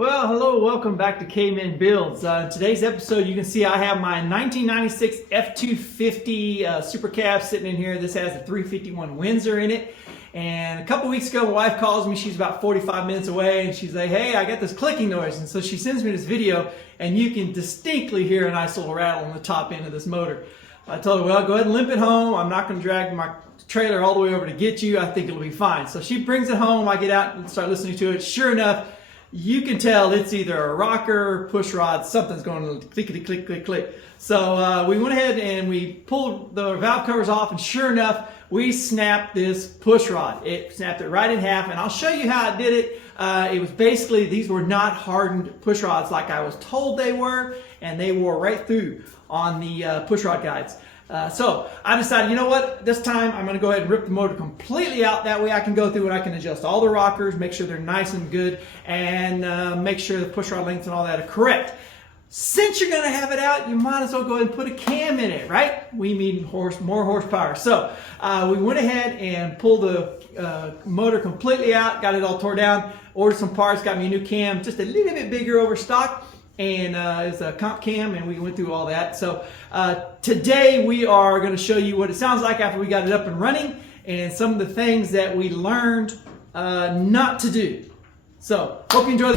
Well, hello, welcome back to K-Men Builds. In today's episode, you can see I have my 1996 F250 Super Cab sitting in here. This has a 351 Windsor in it. And a couple weeks ago, my wife calls me. She's about 45 minutes away, and she's like, hey, I got this clicking noise. And so she sends me this video, and you can distinctly hear a nice little rattle on the top end of this motor. I told her, well, go ahead and limp it home. I'm not going to drag my trailer all the way over to get you. I think it'll be fine. So she brings it home. I get out and start listening to it. Sure enough, you can tell it's either a rocker, push rod, something's going to clickety click, click, click. So we went ahead and we pulled the valve covers off, and sure enough, we snapped this push rod. It snapped it right in half, and I'll show you how I did it. It was basically, these were not hardened push rods like I was told they were, and they wore right through on the push rod guides. So I decided, you know what, this time I'm going to go ahead and rip the motor completely out. That way I can go through and I can adjust all the rockers, make sure they're nice and good, and make sure the push rod lengths and all that are correct. Since you're going to have it out, you might as well go ahead and put a cam in it, right? We need more horsepower. So we went ahead and pulled the motor completely out, got it all tore down, ordered some parts, got me a new cam, just a little bit bigger over stock. And it's a comp cam, and we went through all that. So today we are going to show you what it sounds like after we got it up and running, and some of the things that we learned not to do. So hope you enjoy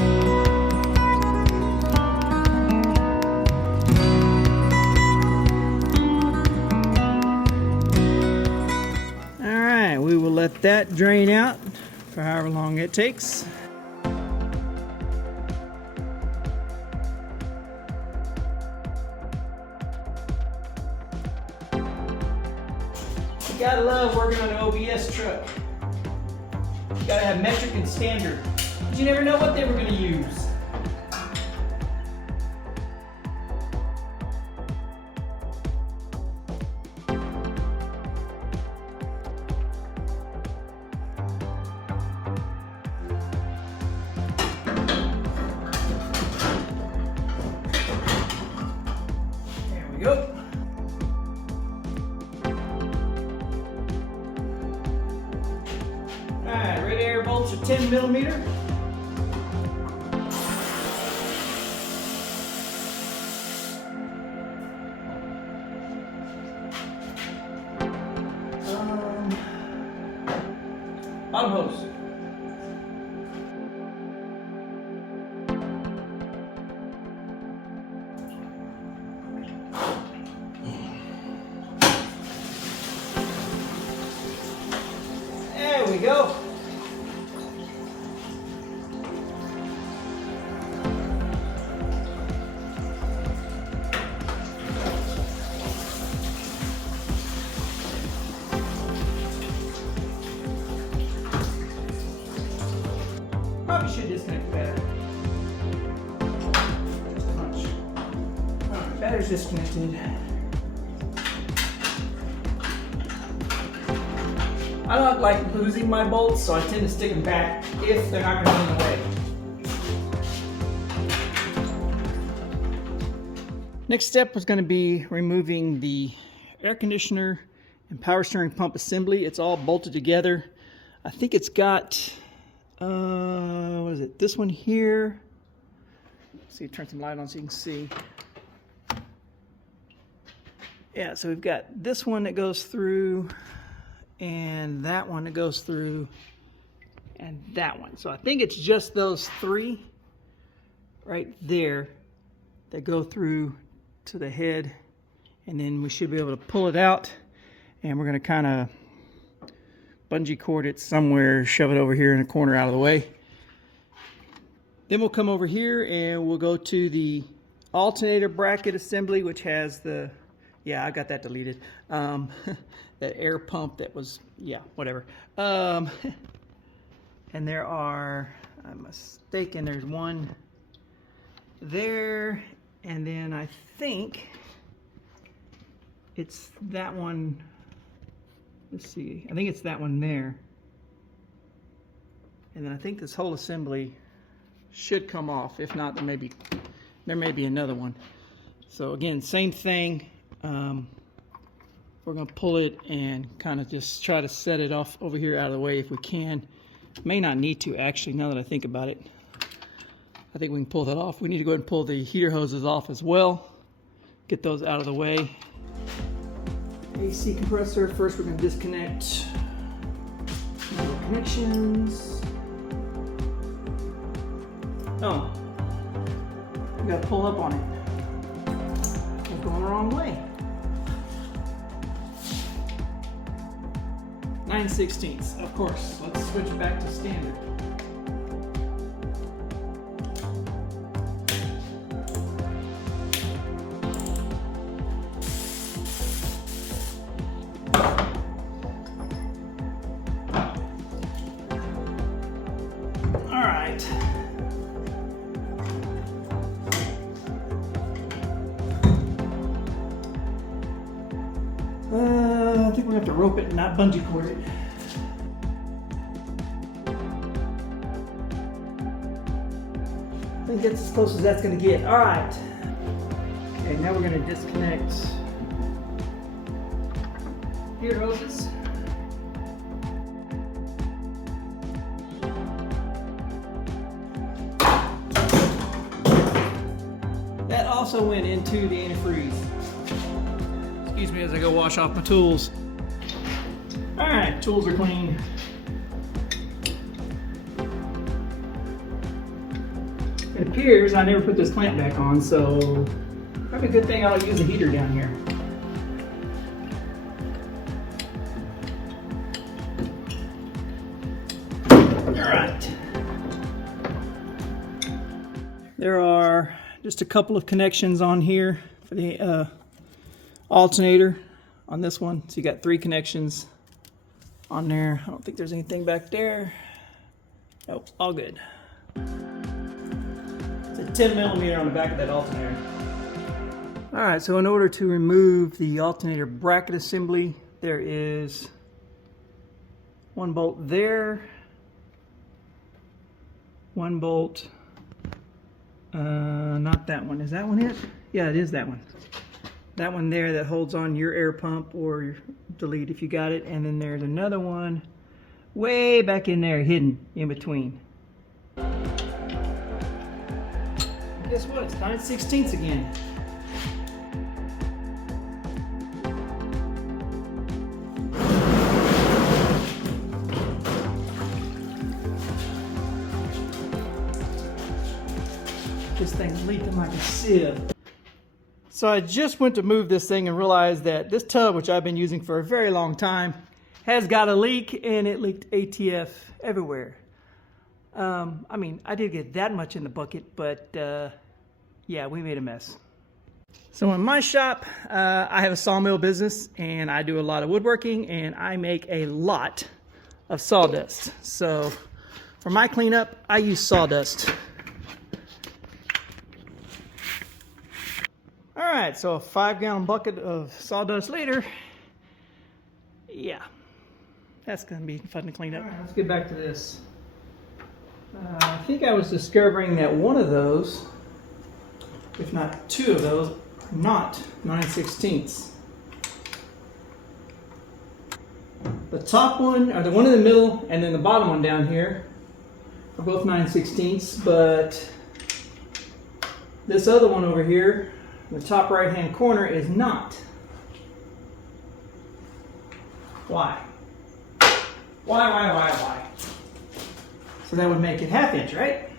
All right, we will let that drain out for however long it takes. You gotta love working on an OBS truck. You gotta have metric and standard. But you never know what they were gonna use. There we go. Alright, radiator bolts are 10 millimeter. Bottom hose. There we go. Probably should disconnect the battery. Just a hunch. Alright, battery's disconnected. I don't like losing my bolts, so I tend to stick them back if they're not going to be in the way. Next step was going to be removing the air conditioner and power steering pump assembly. It's all bolted together. I think it's got, what is it? This one here. Let's see, turn some light on so you can see. Yeah, so we've got this one that goes through, and that one that goes through, and that one. So I think it's just those three right there that go through to the head, and then we should be able to pull it out, and we're going to kind of bungee cord it somewhere, shove it over here in a corner out of the way. Then we'll come over here and we'll go to the alternator bracket assembly, which has the, yeah, I got that deleted. That air pump that was, yeah, whatever. And there are, I'm mistaken, there's one there, and then I think it's that one. Let's see, I think it's that one there. And then I think this whole assembly should come off. If not, there may be another one. So again, same thing. We're going to pull it and kind of just try to set it off over here out of the way if we can. May not need to, actually, now that I think about it. I think we can pull that off. We need to go ahead and pull the heater hoses off as well. Get those out of the way. AC compressor, first we're going to disconnect the connections. Oh, we got to pull up on it. It's going the wrong way. 9/16, of course. Let's switch back to standard. All right. I think we have to rope it and not bungee cord it. I think that's as close as that's going to get. All right. Okay, now we're going to disconnect heater hoses. That also went into the antifreeze. Excuse me as I go wash off my tools. All right, tools are clean. It appears I never put this clamp back on, so probably a good thing I don't use a heater down here. All right. There are just a couple of connections on here for the alternator on this one. So you got 3 connections on there. I don't think there's anything back there. Nope, all good. It's a 10 millimeter on the back of that alternator. All right, so in order to remove the alternator bracket assembly, there is 1 bolt there, 1 bolt, not that one. Is that one it? Yeah, it is that one. That one there that holds on your air pump or delete if you got it. And then there's another one way back in there, hidden in between. Guess what? It's 9/16 again. This thing's leaking like a sieve. So I just went to move this thing and realized that this tub, which I've been using for a very long time, has got a leak, and it leaked ATF everywhere. I mean, I did get that much in the bucket, but yeah, we made a mess. So in my shop, I have a sawmill business, and I do a lot of woodworking, and I make a lot of sawdust. So for my cleanup, I use sawdust. All right, so a 5-gallon bucket of sawdust later. Yeah, that's gonna be fun to clean up. All right, let's get back to this. I think I was discovering that one of those, if not 2 of those, are not 9/16. The top one, or the one in the middle, and then the bottom one down here are both 9/16, but this other one over here, the top right-hand corner, is not. Why? Why? So that would make it 1/2 inch, right?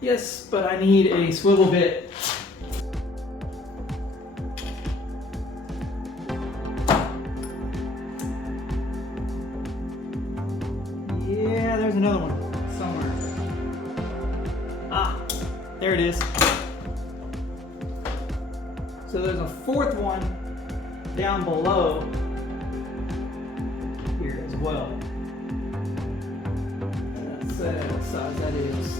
Yes, but I need a swivel bit. Yeah, there's another one somewhere. Ah, there it is. So there's a 4th one down below here as well. Let's say what size that is.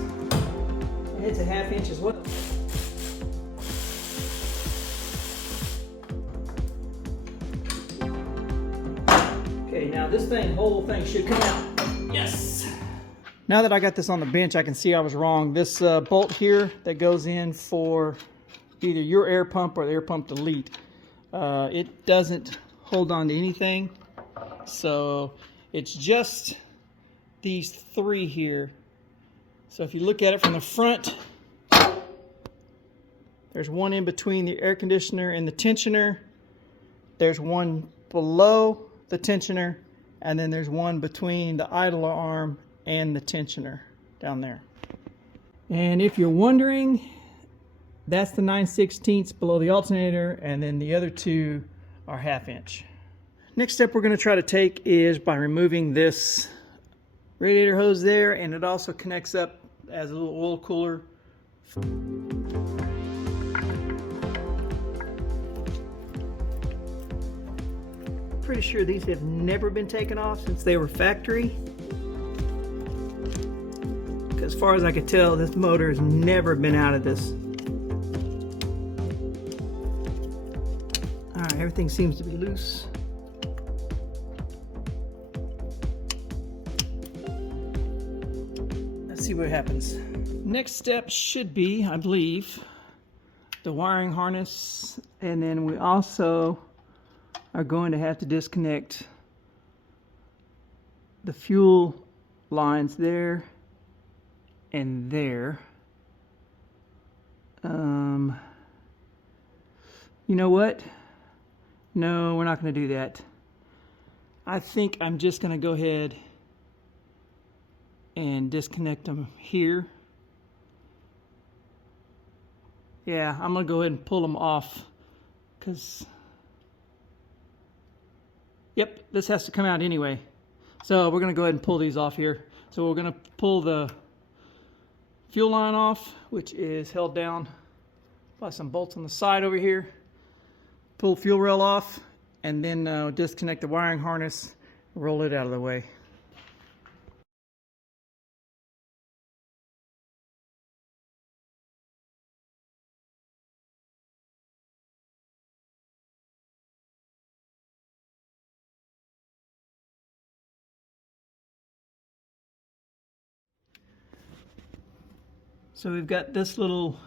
And it's a 1/2 inch as well. Okay, now this whole thing should come out. Yes! Now that I got this on the bench, I can see I was wrong. This bolt here that goes in for either your air pump or the air pump delete, it doesn't hold on to anything. So it's just these three here. So if you look at it from the front, there's one in between the air conditioner and the tensioner. There's one below the tensioner, and then there's one between the idler arm and the tensioner down there. And if you're wondering, that's the 9/16 below the alternator, and then the other two are 1/2 inch. Next step we're going to try to take is by removing this radiator hose there, and it also connects up as a little oil cooler. Pretty sure these have never been taken off since they were factory. As far as I could tell, this motor has never been out of this. All right, everything seems to be loose. Let's see what happens. Next step should be, I believe, the wiring harness, and then we also are going to have to disconnect the fuel lines there and there. You know what? No, we're not going to do that. I think I'm just going to go ahead and disconnect them here. Yeah, I'm going to go ahead and pull them off because, yep, this has to come out anyway. So we're going to go ahead and pull these off here. So we're going to pull the fuel line off, which is held down by some bolts on the side over here. Pull the fuel rail off, and then disconnect the wiring harness, roll it out of the way. So we've got this little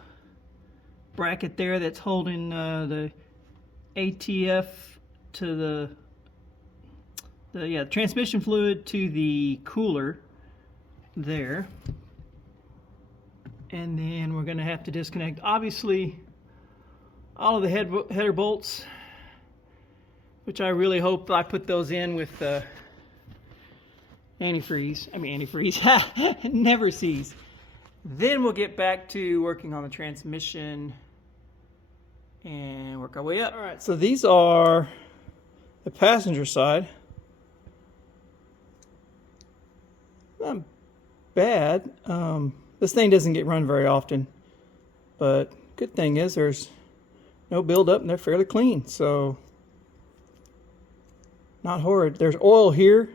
bracket there that's holding the ATF to the transmission fluid to the cooler there. And then we're going to have to disconnect, obviously, all of the header bolts, which I really hope I put those in with antifreeze. I mean antifreeze, never sees. Then we'll get back to working on the transmission and work our way up. All right, so these are the passenger side. Not bad. This thing doesn't get run very often, but good thing is there's no buildup and they're fairly clean, so not horrid. There's oil here.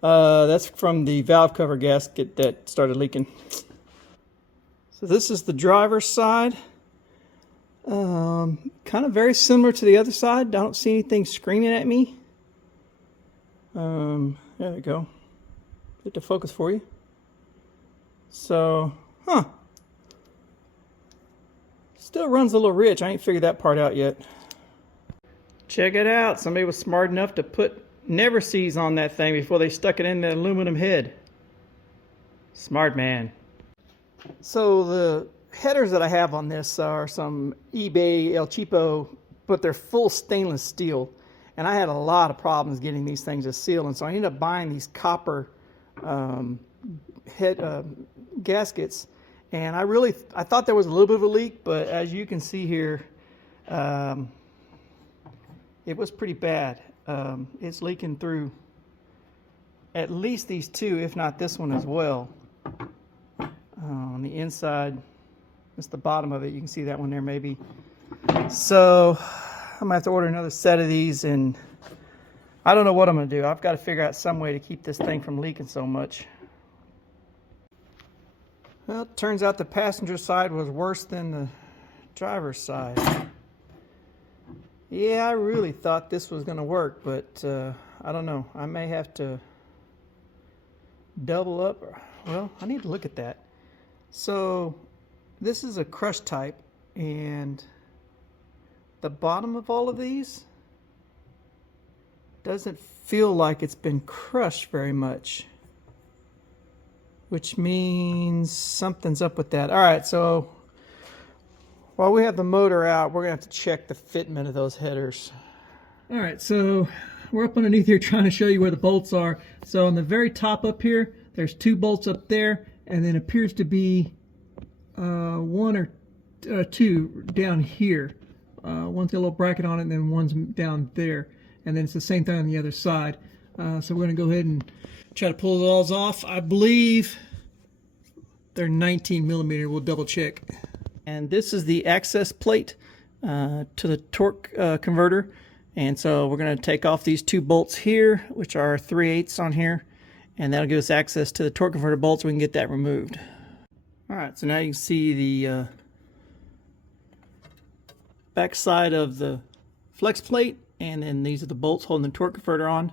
That's from the valve cover gasket that started leaking. So this is the driver's side. Kind of very similar to the other side. I don't see anything screaming at me. There we go. Get to focus for you. So, still runs a little rich. I ain't figured that part out yet. Check it out. Somebody was smart enough to put never sees on that thing before they stuck it in the aluminum head. Smart man. So the headers that I have on this are some eBay El Cheapo, but they're full stainless steel. And I had a lot of problems getting these things to seal. And so I ended up buying these copper gaskets. And I thought there was a little bit of a leak, but as you can see here, it was pretty bad. It's leaking through at least these two, if not this one as well. On the inside, it's the bottom of it. You can see that one there maybe. So I'm gonna have to order another set of these, and I don't know what I'm gonna do. I've got to figure out some way to keep this thing from leaking so much. Well, it turns out the passenger side was worse than the driver's side. Yeah, I really thought this was gonna work, but I don't know. I may have to double up. Well, I need to look at that. So this is a crush type, and the bottom of all of these doesn't feel like it's been crushed very much. which means something's up with that. All right, so while we have the motor out, we're gonna have to check the fitment of those headers. All right, so we're up underneath here trying to show you where the bolts are. So on the very top up here, there's 2 bolts up there, and then appears to be 1 or 2 down here. One's got a little bracket on it, and then one's down there. And then it's the same thing on the other side. So we're gonna go ahead and try to pull those off. I believe they're 19 millimeter. We'll double check. And this is the access plate to the torque converter. And so we're going to take off these 2 bolts here, which are 3/8 on here. And that'll give us access to the torque converter bolts. We can get that removed. All right, so now you can see the back side of the flex plate. And then these are the bolts holding the torque converter on.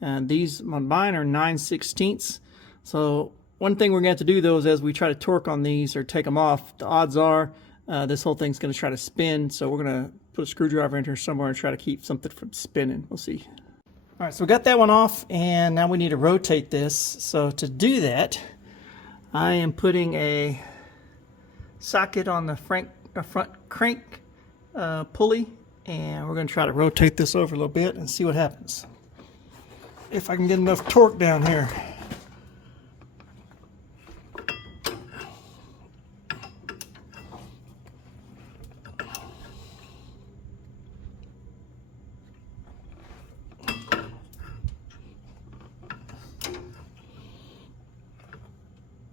And these on mine are 9/16. So one thing we're going to have to do though is as we try to torque on these or take them off, the odds are this whole thing's going to try to spin. So we're going to put a screwdriver in here somewhere and try to keep something from spinning. We'll see. All right, so we got that one off, and now we need to rotate this. So to do that, I am putting a socket on the front crank pulley, and we're going to try to rotate this over a little bit and see what happens. If I can get enough torque down here.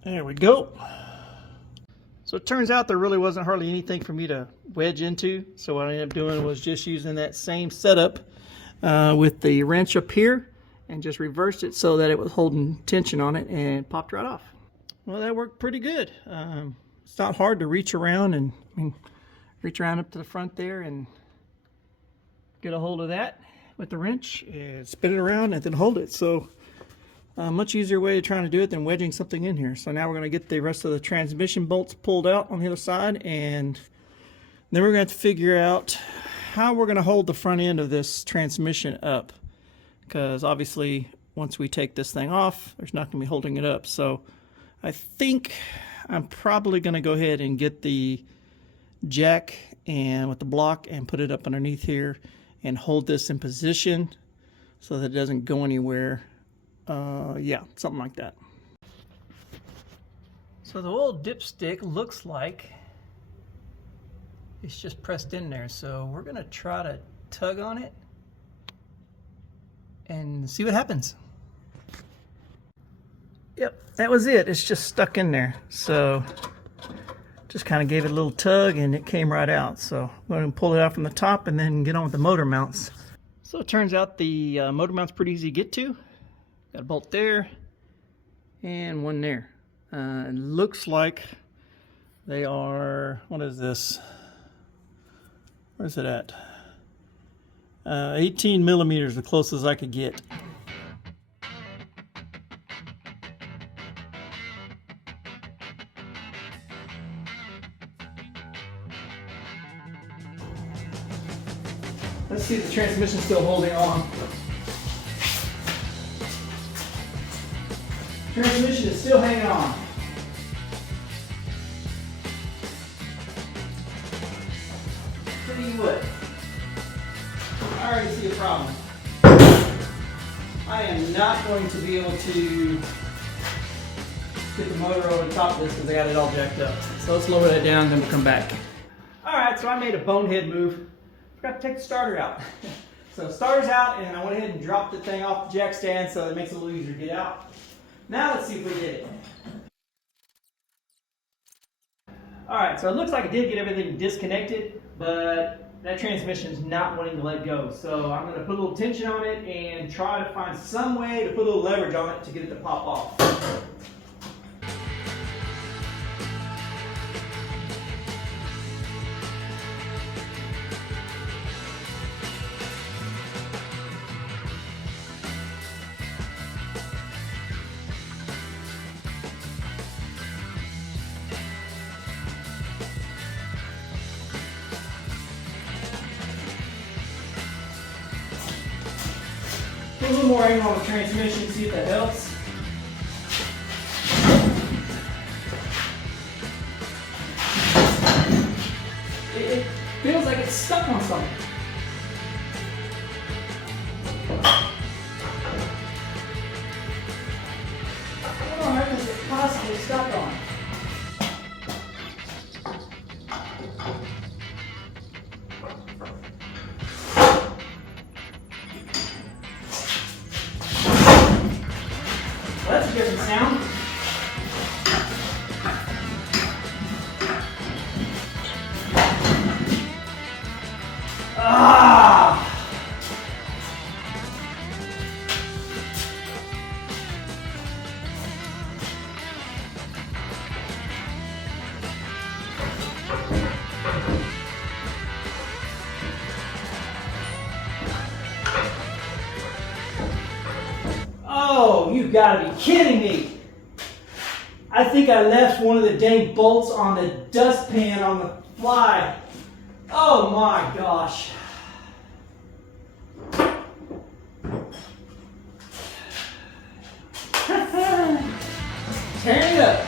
There we go. So it turns out there really wasn't hardly anything for me to wedge into. So what I ended up doing was just using that same setup with the wrench up here and just reversed it so that it was holding tension on it and popped right off. Well, that worked pretty good. It's not hard to reach around and reach around up to the front there and get a hold of that with the wrench and spin it around and then hold it. So a much easier way of trying to do it than wedging something in here. So now we're going to get the rest of the transmission bolts pulled out on the other side, and then we're going to have to figure out how we're going to hold the front end of this transmission up, because obviously once we take this thing off, there's not going to be holding it up. So I think I'm probably going to go ahead and get the jack and with the block and put it up underneath here and hold this in position so that it doesn't go anywhere. Yeah, something like that. So the old dipstick looks like it's just pressed in there. So we're gonna try to tug on it and see what happens. Yep, that was it. It's just stuck in there. So just kind of gave it a little tug and it came right out. So I'm going to pull it out from the top and then get on with the motor mounts. So it turns out the motor mount's pretty easy to get to. Got a bolt there and one there. It looks like they are, what is this? Where's it at? 18 millimeters, the closest I could get. Let's see if the transmission's still holding on. Transmission is still hanging on. Tell you what, I already see a problem. I am not going to be able to get the motor over the top of this because I got it all jacked up. So let's lower that down and then we'll come back. Alright, so I made a bonehead move. Forgot to take the starter out. So starter's out and I went ahead and dropped the thing off the jack stand so it makes it a little easier to get out. Now let's see if we did it. Alright, so it looks like I did get everything disconnected, but that transmission is not wanting to let go. So I'm going to put a little tension on it and try to find some way to put a little leverage on it to get it to pop off. Put a little more angle on the transmission, see if that helps. it's stuck on something. What on earth is it possibly stuck on? Well, that's a different sound. Ah! Oh, you gotta be kidding me. I think I left one of the dang bolts on the dustpan on the fly. Oh my gosh. Tearing it up.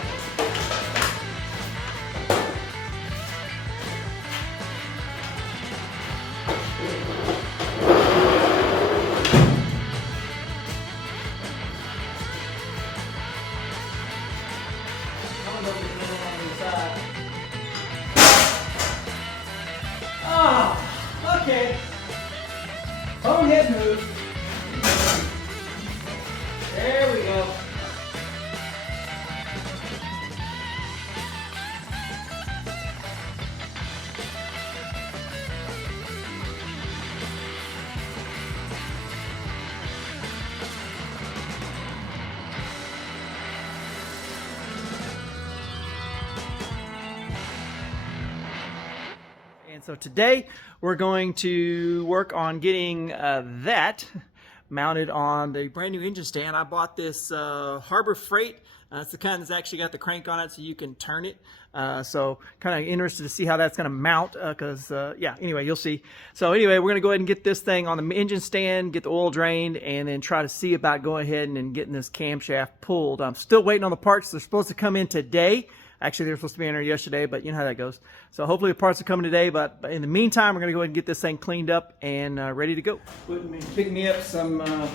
Ah, okay. Bonehead move. There we go. And so today we're going to work on getting that mounted on the brand new engine stand. I bought this Harbor Freight. It's the kind that's actually got the crank on it so you can turn it. So kind of interested to see how that's going to mount because, yeah, anyway, you'll see. So anyway, we're going to go ahead and get this thing on the engine stand, get the oil drained, and then try to see about going ahead and getting this camshaft pulled. I'm still waiting on the parts. They're supposed to come in today. Actually, they were supposed to be in there yesterday, but you know how that goes. So hopefully the parts are coming today, but in the meantime, we're going to go ahead and get this thing cleaned up and ready to go. Pick me up some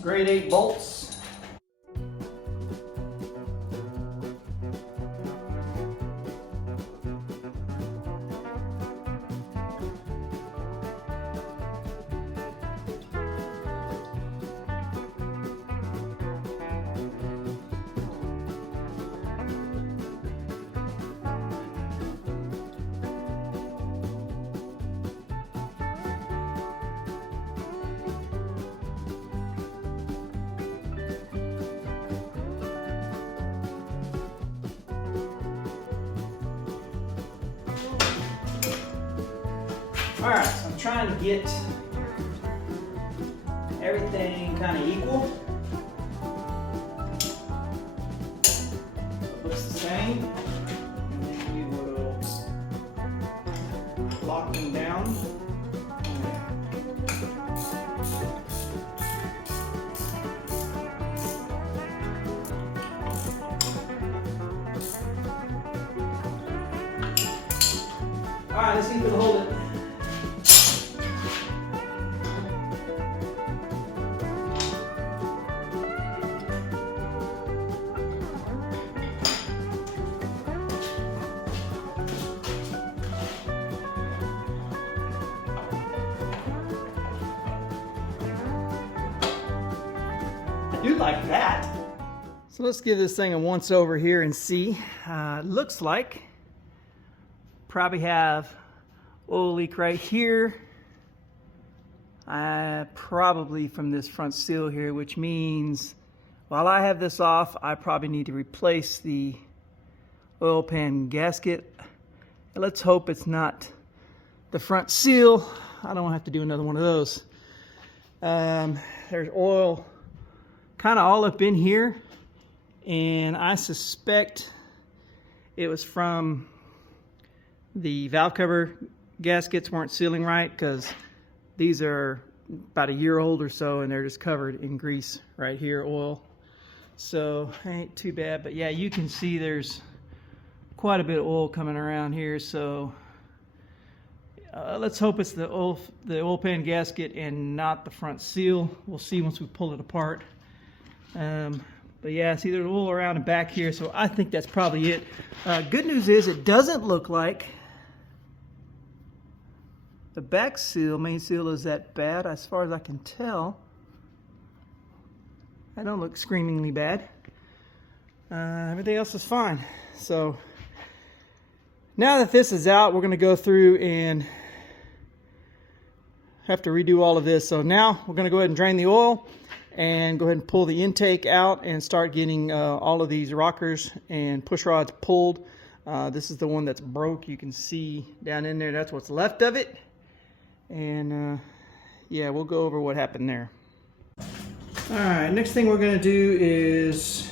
grade 8 bolts. All right, so I'm trying to get everything kind of equal. It looks the same. And then we will lock them down. All right, let's see if we can hold it. I do like that. So let's give this thing a once over here and see. Looks like probably have oil leak right here. Probably from this front seal here, which means while I have this off, I probably need to replace the oil pan gasket. And let's hope it's not the front seal. I don't have to do another one of those. There's oil kind of all up in here, and I suspect it was from the valve cover gaskets weren't sealing right, because these are about a year old or so and they're just covered in grease right here, oil. So ain't too bad, but yeah, you can see there's quite a bit of oil coming around here. So let's hope it's the oil pan gasket and not the front seal. We'll see once we pull it apart. But yeah, see there's oil around and back here, so I think that's probably it. Good news is it doesn't look like the back seal, main seal, is that bad as far as I can tell. I don't look screamingly bad. Everything else is fine. So now that this is out, we're going to go through and have to redo all of this. So now we're going to go ahead and drain the oil and go ahead and pull the intake out and start getting all of these rockers and push rods pulled. This is the one that's broke. You can see down in there, that's what's left of it. And yeah, we'll go over what happened there. All right, next thing we're going to do is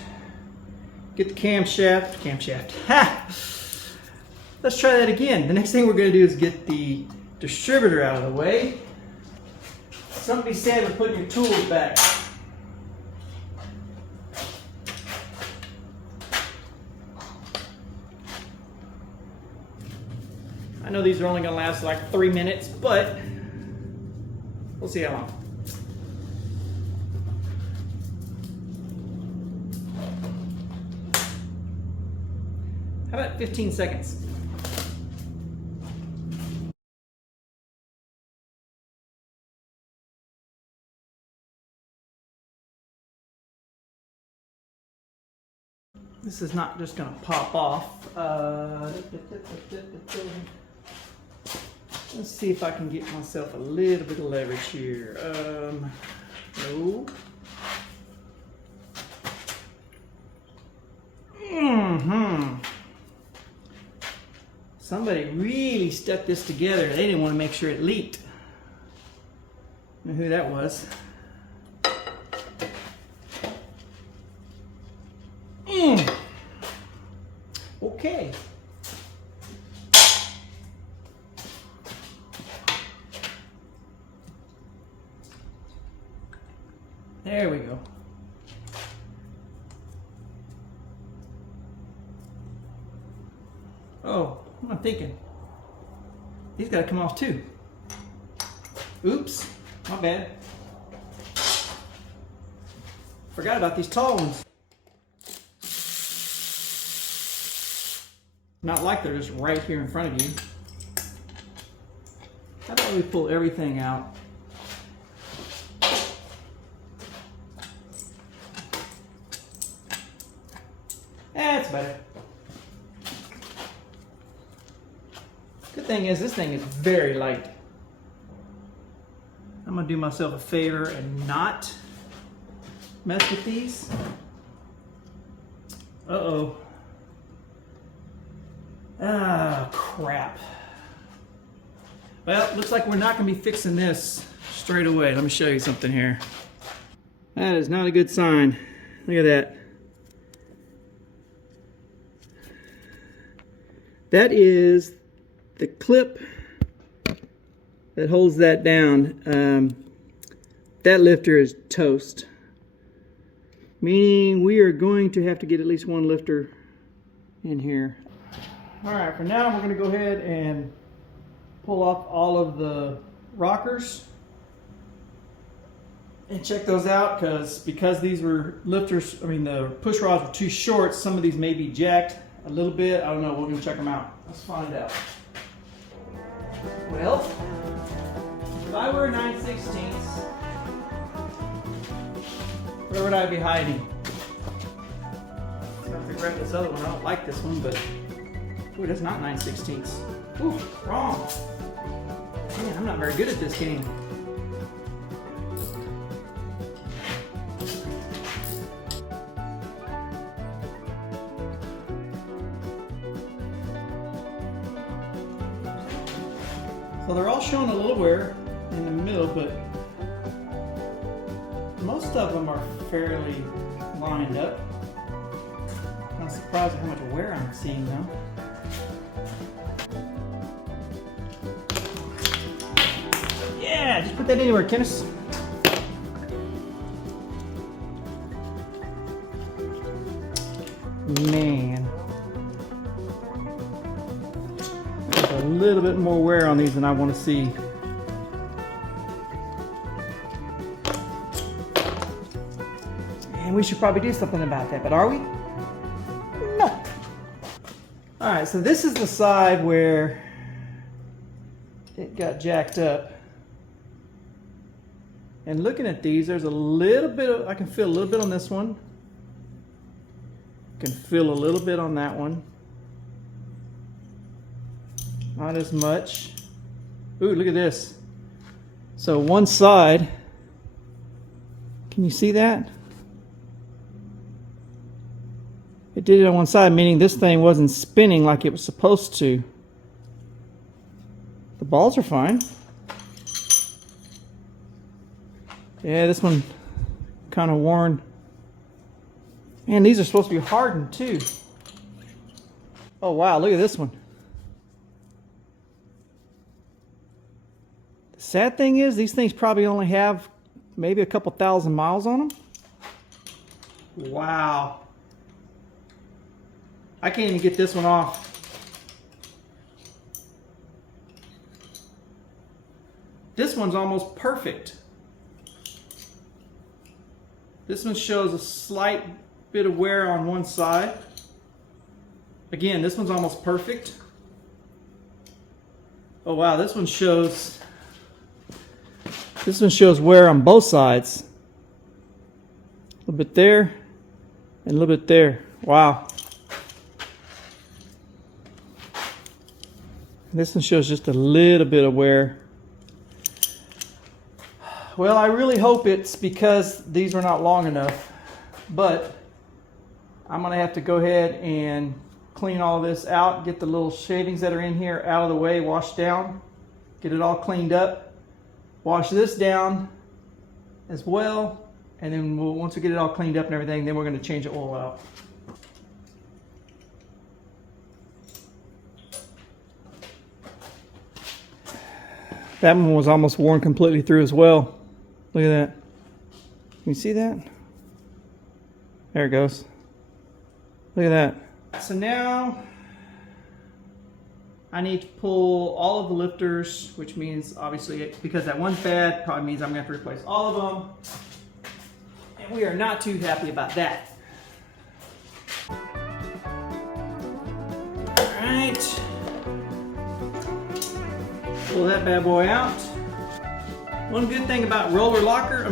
get the camshaft. Ha! Let's try that again. The next thing we're going to do is get the distributor out of the way. Somebody said we're putting your tools back. I know these are only going to last like 3 minutes, but we'll see how long. How about 15 seconds? This is not just going to pop off. Let's see if I can get myself a little bit of leverage here. No. Somebody really stuck this together. They didn't want to make sure it leaked. I don't know who that was. Okay. There we go. Oh, what am I thinking? These got to come off too. Oops, my bad. Forgot about these tall ones. Not like they're just right here in front of you. How about we pull everything out? That's better. Good thing is this thing is very light. I'm gonna do myself a favor and not mess with these. Uh-oh. Ah, crap. Well, looks like we're not gonna be fixing this straight away. Let me show you something here. That is not a good sign. Look at that. That is the clip that holds that down. That lifter is toast. Meaning we are going to have to get at least one lifter in here. All right, for now we're going to go ahead and pull off all of the rockers and check those out because these were lifters, the push rods were too short, some of these may be jacked a little bit. I don't know, we're going to check them out. Let's find out. Well, if I were a 9/16, where would I be hiding? I'm going to grab this other one. I don't like this one, but ooh, that's not 9/16. Ooh, wrong. Man, I'm not very good at this game. So they're all showing a little wear in the middle, but most of them are fairly lined up. I'm surprised at how much wear I'm seeing though. Yeah, just put that anywhere, Kenneth. Man. There's a little bit more wear on these than I want to see. And we should probably do something about that, but are we? No. All right, so this is the side where it got jacked up. And looking at these, there's a little bit of, I can feel a little bit on this one. Can feel a little bit on that one. Not as much. Ooh, look at this. So one side, can you see that? It did it on one side, meaning this thing wasn't spinning like it was supposed to. The balls are fine. Yeah, this one kind of worn. Man, these are supposed to be hardened too. Oh wow, look at this one. The sad thing is, these things probably only have maybe a couple thousand miles on them. Wow. I can't even get this one off. This one's almost perfect. This one shows a slight bit of wear on one side. Again, this one's almost perfect. Oh wow, this one shows wear on both sides. A little bit there and a little bit there. Wow. This one shows just a little bit of wear. Well, I really hope it's because these were not long enough, but I'm gonna have to go ahead and clean all this out, get the little shavings that are in here out of the way, washed down, get it all cleaned up, wash this down as well, and then once we get it all cleaned up and everything, then we're gonna change the oil out. That one was almost worn completely through as well. Look at that. Can you see that? There it goes. Look at that. So now I need to pull all of the lifters, which means obviously because that one's bad, probably means I'm gonna have to replace all of them. And we are not too happy about that. All right. Pull that bad boy out. One good thing about roller lockers,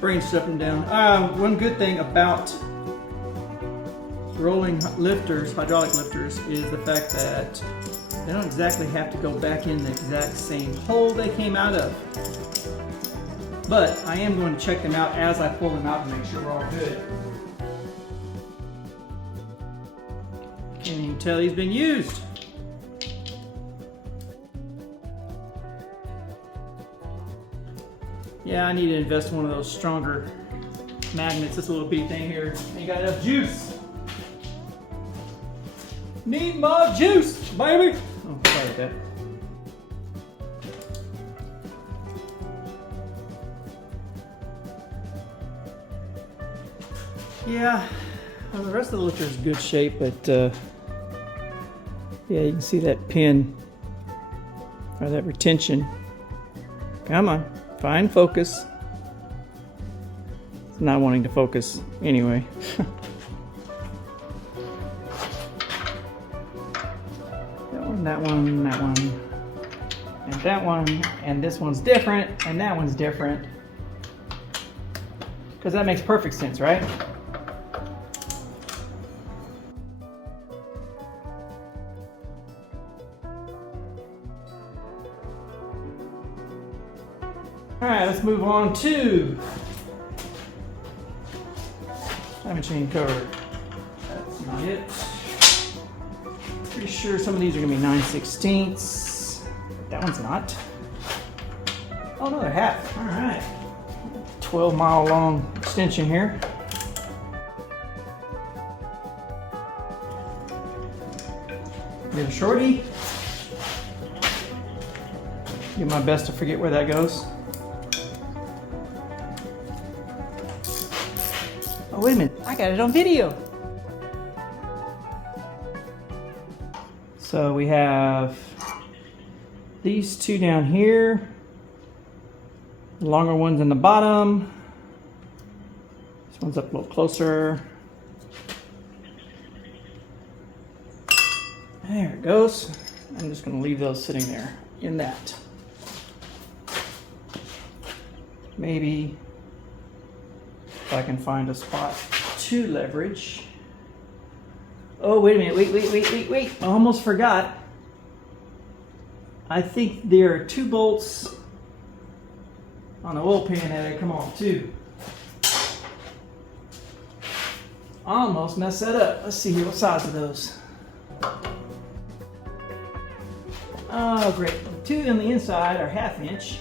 brain stuffing down. One good thing about rolling lifters, hydraulic lifters, is the fact that they don't exactly have to go back in the exact same hole they came out of. But I am going to check them out as I pull them out to make sure we're all good. Can't even tell he's been used. Yeah, I need to invest in one of those stronger magnets. This little bitty thing here ain't got enough juice. Need more juice, baby. Oh, sorry about that. Yeah, well, the rest of the lifter is in good shape, but yeah, you can see that pin or that retention. Come on. Fine focus. It's not wanting to focus anyway. That one, and that one, and this one's different, and that one's different. Because that makes perfect sense, right? Alright, let's move on to timing chain cover. That's not it. Pretty sure some of these are going to be 9/16. That one's not. Oh no, they're half. Alright. 12-mile long extension here. Get a shorty. Do my best to forget where that goes. Oh, wait a minute. I got it on video. So we have these two down here, the longer ones in the bottom. This one's up a little closer. There it goes. I'm just going to leave those sitting there in that. Maybe if I can find a spot to leverage. Oh, wait a minute. Wait. I almost forgot. I think there are 2 bolts on the oil pan that come off too. Almost messed that up. Let's see here. What size are those? Oh, great. The 2 on the inside are 1/2 inch.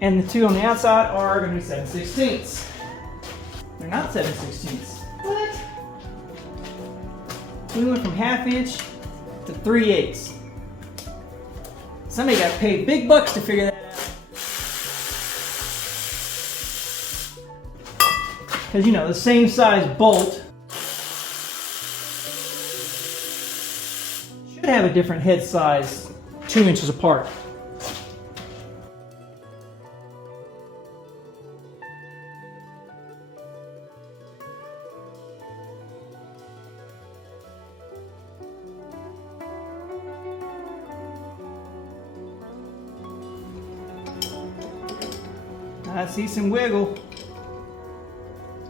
And the 2 on the outside are going to be 7/16. They're not 7/16. What? We went from 1/2 inch to 3/8. Somebody got paid big bucks to figure that out. Because, you know, the same size bolt should have a different head size 2 inches apart. I see some wiggle.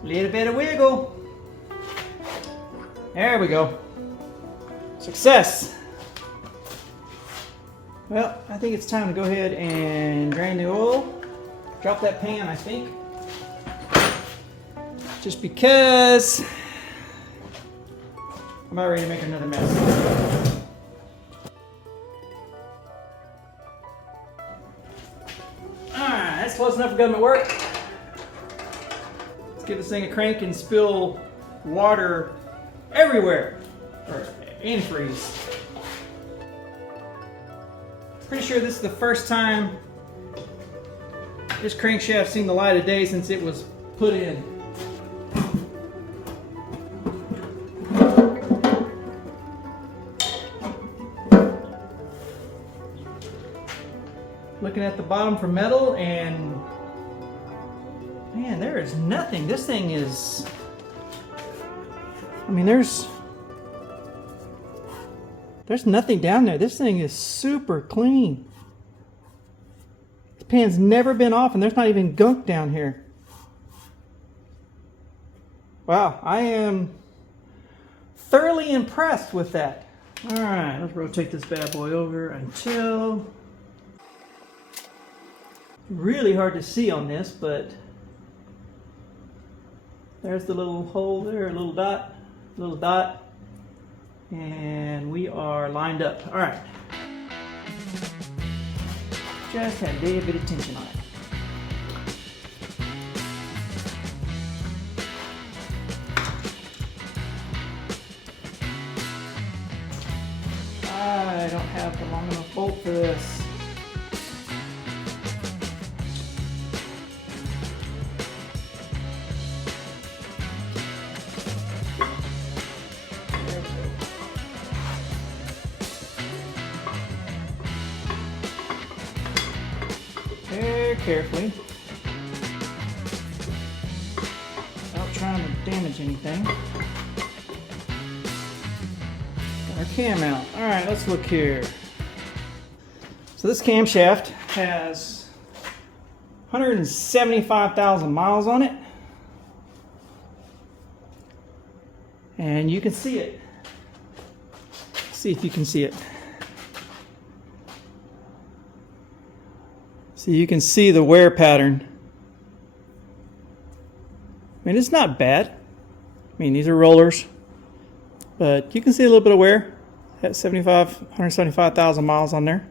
A little bit of wiggle. There we go. Success. Well, I think it's time to go ahead and drain the oil. Drop that pan, I think. Just because I'm about ready to make another mess. Alright, that's close enough for government work. Let's give this thing a crank and spill water everywhere. Or antifreeze. Pretty sure this is the first time this crankshaft's seen the light of day since it was put in. Looking at the bottom for metal, and man, there is nothing. This thing is, I mean, there's nothing down there. This thing is super clean. The pan's never been off, and there's not even gunk down here. Wow, I am thoroughly impressed with that. All right, let's rotate this bad boy over until, really hard to see on this, but there's the little hole there, a little dot, and we are lined up. All right, just had a little bit of tension on it. I don't have the long enough bolt for this. Very carefully, without trying to damage anything. Got our cam out. All right, let's look here. So this camshaft has 175,000 miles on it, and you can see it. See if you can see it. So you can see the wear pattern. I mean, it's not bad. I mean, these are rollers, but you can see a little bit of wear. At 175,000 miles on there.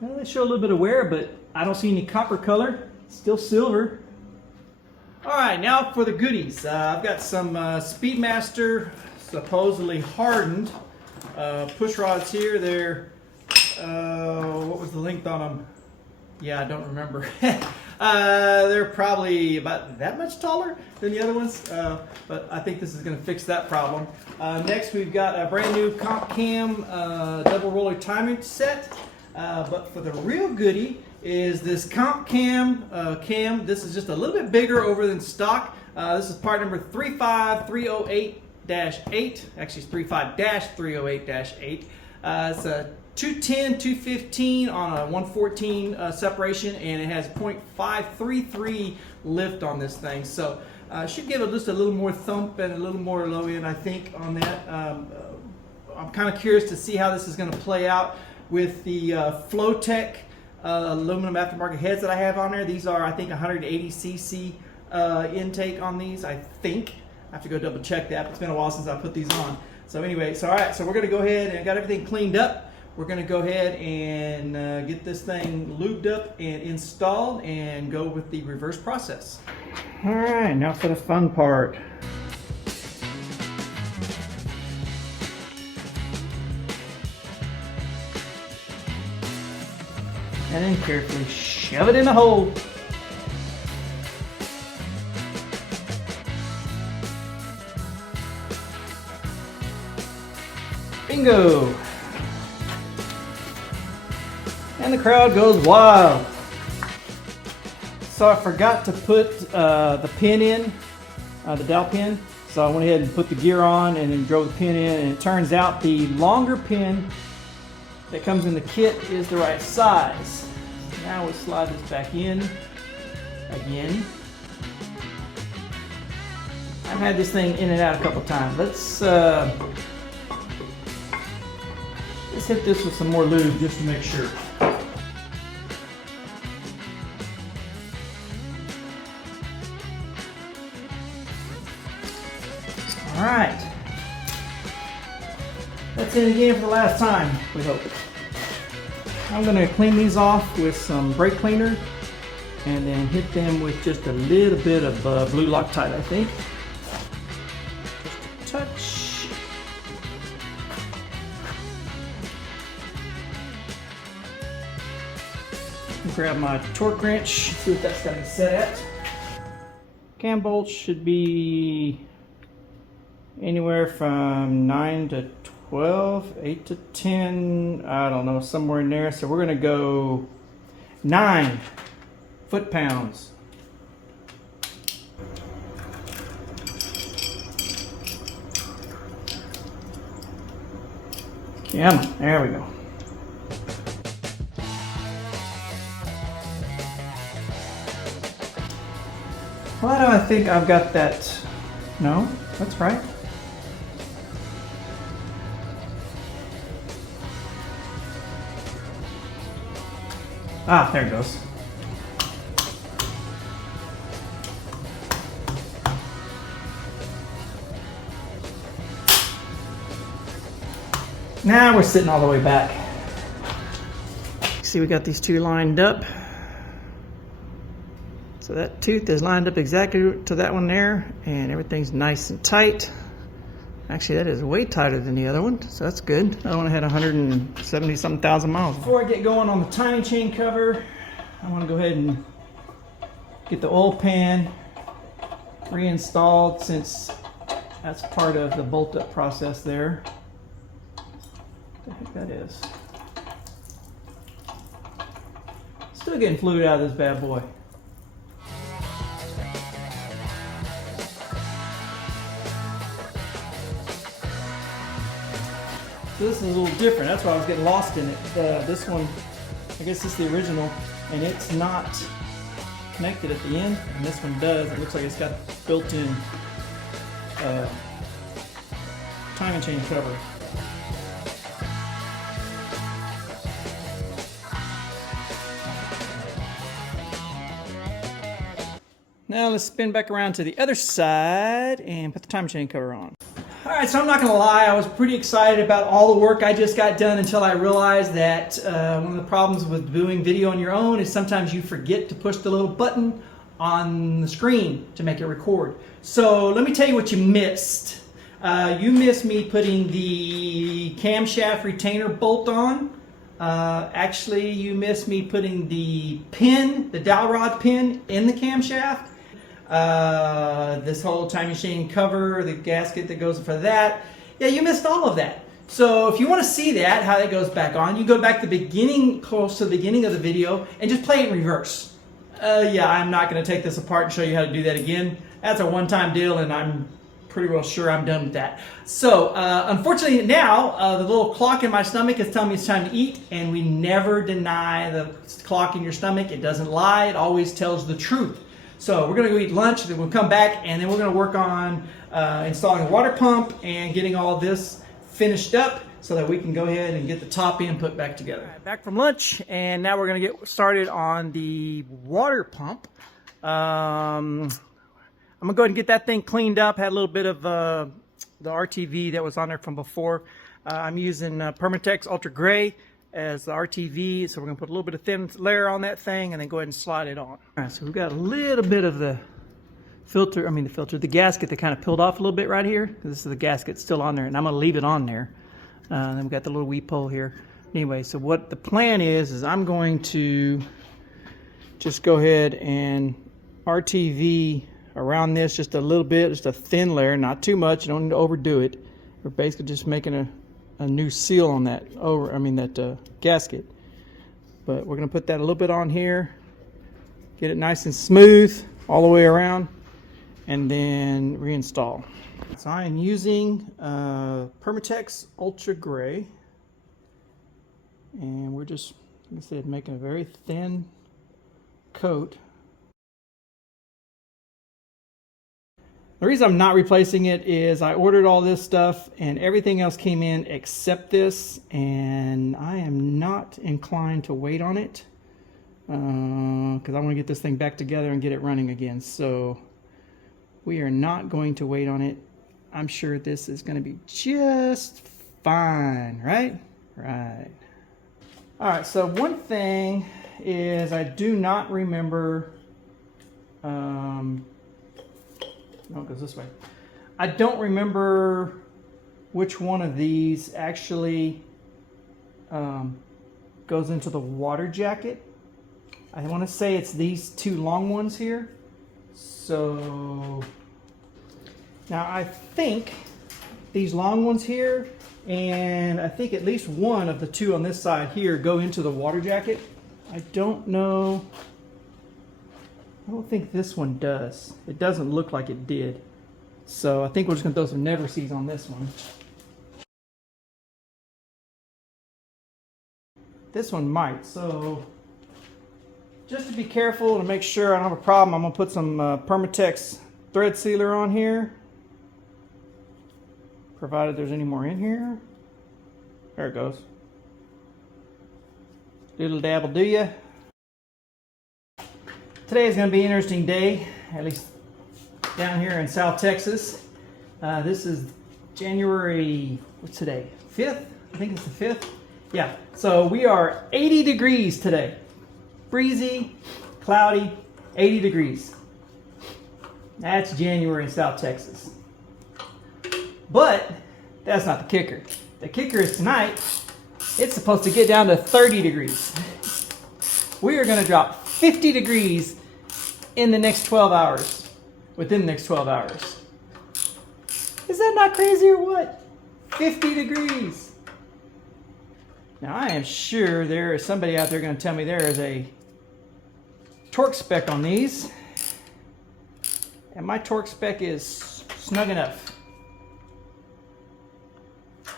Well, they show a little bit of wear, but I don't see any copper color. It's still silver. All right, now for the goodies. I've got some Speedmaster supposedly hardened push rods here. They're what was the length on them? Yeah, I don't remember. They're probably about that much taller than the other ones, but I think this is going to fix that problem. Next, we've got a brand new Comp Cam double roller timer set. But for the real goodie is this Comp Cam cam. This is just a little bit bigger over than stock. This is part number 35308-8. Actually, it's 35-308-8. It's a 210, 215 on a 114 separation, and it has 0.533 lift on this thing. So should give it just a little more thump and a little more low end, I think, on that. I'm kind of curious to see how this is going to play out with the Flowtech aluminum aftermarket heads that I have on there. These are, I think, 180 cc intake on these, I think. I have to go double check that. It's been a while since I put these on. So anyway, all right, so we're going to go ahead and got everything cleaned up. We're going to go ahead and get this thing lubed up and installed and go with the reverse process. All right, now for the fun part. And then carefully shove it in the hole. Bingo! And the crowd goes wild. So I forgot to put the pin in, the dowel pin. So I went ahead and put the gear on and then drove the pin in, and it turns out the longer pin that comes in the kit is the right size. Now we'll slide this back in again. I've had this thing in and out a couple times. Let's hit this with some more lube just to make sure. All right. That's it again for the last time, we hope. I'm going to clean these off with some brake cleaner and then hit them with just a little bit of blue Loctite, I think. Just a touch. Grab my torque wrench, see what that's going to set at. Cam bolts should be anywhere from 9 to 12, 8 to 10, I don't know, somewhere in there. So we're going to go 9 foot-pounds. Yeah, there we go. Why do I think I've got that? No, that's right. Ah, there it goes. Now we're sitting all the way back. See, we got these two lined up. So that tooth is lined up exactly to that one there, and everything's nice and tight. Actually, that is way tighter than the other one, so that's good. The other one had 170-something thousand miles. Before I get going on the timing chain cover, I want to go ahead and get the oil pan reinstalled, since that's part of the bolt-up process there. What the heck that is? Still getting fluid out of this bad boy. So this is a little different. That's why I was getting lost in it. This one, I guess this is the original, and it's not connected at the end, and this one does. It looks like it's got built-in timing chain cover. Now let's spin back around to the other side and put the timing chain cover on. All right, so I'm not gonna lie, I was pretty excited about all the work I just got done until I realized that one of the problems with doing video on your own is sometimes you forget to push the little button on the screen to make it record. So let me tell you what you missed. You missed me putting the camshaft retainer bolt on Actually, you missed me putting the pin, the dowel rod pin, in the camshaft. This whole time machine cover, the gasket that goes for that. Yeah, you missed all of that. So if you want to see that, how that goes back on, you go back to the beginning, close to the beginning of the video, and just play it in reverse. Yeah, I'm not going to take this apart and show you how to do that again. That's a one-time deal, and I'm pretty well sure I'm done with that. So, unfortunately now, the little clock in my stomach is telling me it's time to eat, and we never deny the clock in your stomach. It doesn't lie. It always tells the truth. So we're going to go eat lunch, then we'll come back, and then we're going to work on installing a water pump and getting all of this finished up so that we can go ahead and get the top end put back together. Right, back from lunch, and now we're going to get started on the water pump. I'm going to go ahead and get that thing cleaned up. Had a little bit of the RTV that was on there from before. I'm using Permatex Ultra Gray as the RTV, so we're going to put a little bit of thin layer on that thing and then go ahead and slide it on. All right, so we've got a little bit of the the gasket that kind of peeled off a little bit right here. This is the gasket still on there, and I'm going to leave it on there. Then we've got the little weep hole here. Anyway, so what the plan is I'm going to just go ahead and RTV around this just a little bit, just a thin layer, not too much. You don't need to overdo it. We're basically just making a new seal on that gasket. But we're going to put that a little bit on here, get it nice and smooth all the way around, and then reinstall. So I am using Permatex Ultra Gray, and we're just, like I said, making a very thin coat. The reason I'm not replacing it is I ordered all this stuff and everything else came in except this, and I am not inclined to wait on it because I want to get this thing back together and get it running again. So we are not going to wait on it. I'm sure this is going to be just fine, right? Right. All right, so one thing is I do not remember, no, it goes this way. I don't remember which one of these actually goes into the water jacket. I want to say it's these two long ones here. So now I think these long ones here, and I think at least one of the two on this side here go into the water jacket. I don't know. I don't think this one does. It doesn't look like it did. So I think we're just going to throw some Never-Seez on this one. This one might. So just to be careful to make sure I don't have a problem, I'm going to put some Permatex thread sealer on here. Provided there's any more in here. There it goes. Little dab will do ya. Today is going to be an interesting day, at least down here in South Texas. This is January, what's today? 5th? I think it's the 5th. Yeah, so we are 80 degrees today. Breezy, cloudy, 80 degrees. That's January in South Texas. But that's not the kicker. The kicker is tonight, it's supposed to get down to 30 degrees. We are going to drop 50 degrees in the next 12 hours, within the next 12 hours. Is that not crazy or what? 50 degrees. Now I am sure there is somebody out there going to tell me there is a torque spec on these, and my torque spec is snug enough.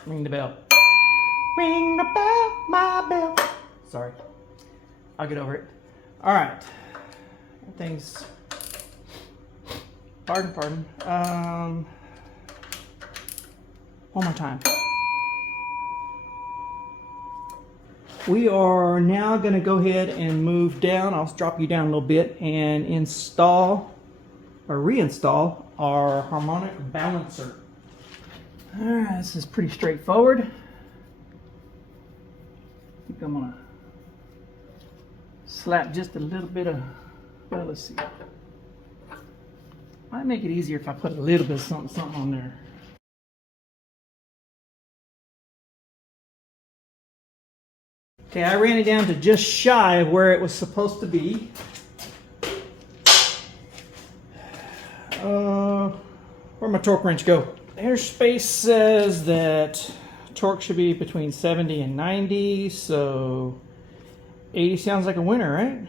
Ring the bell. Ring the bell, my bell. Sorry. I'll get over it. All right. Things. Pardon. One more time. We are now going to go ahead and move down. I'll drop you down a little bit and install or reinstall our harmonic balancer. All right, this is pretty straightforward. I think I'm gonna slap just a little bit of, well, let's see. Might make it easier if I put a little bit of something on there. Okay, I ran it down to just shy of where it was supposed to be. Where'd my torque wrench go? Airspace says that torque should be between 70 and 90, so 80 sounds like a winner, right?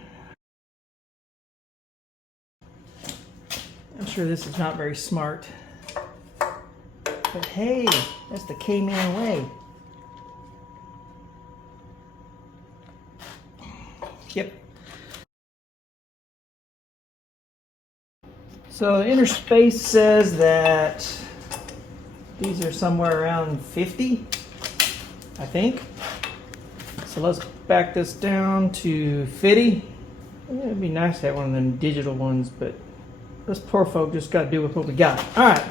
I'm sure this is not very smart. But hey, that's the K-Man way. Yep. So the inner space says that these are somewhere around 50, I think. So let's back this down to 50. It'd be nice to have one of them digital ones, but us poor folk just got to do with what we got. All right.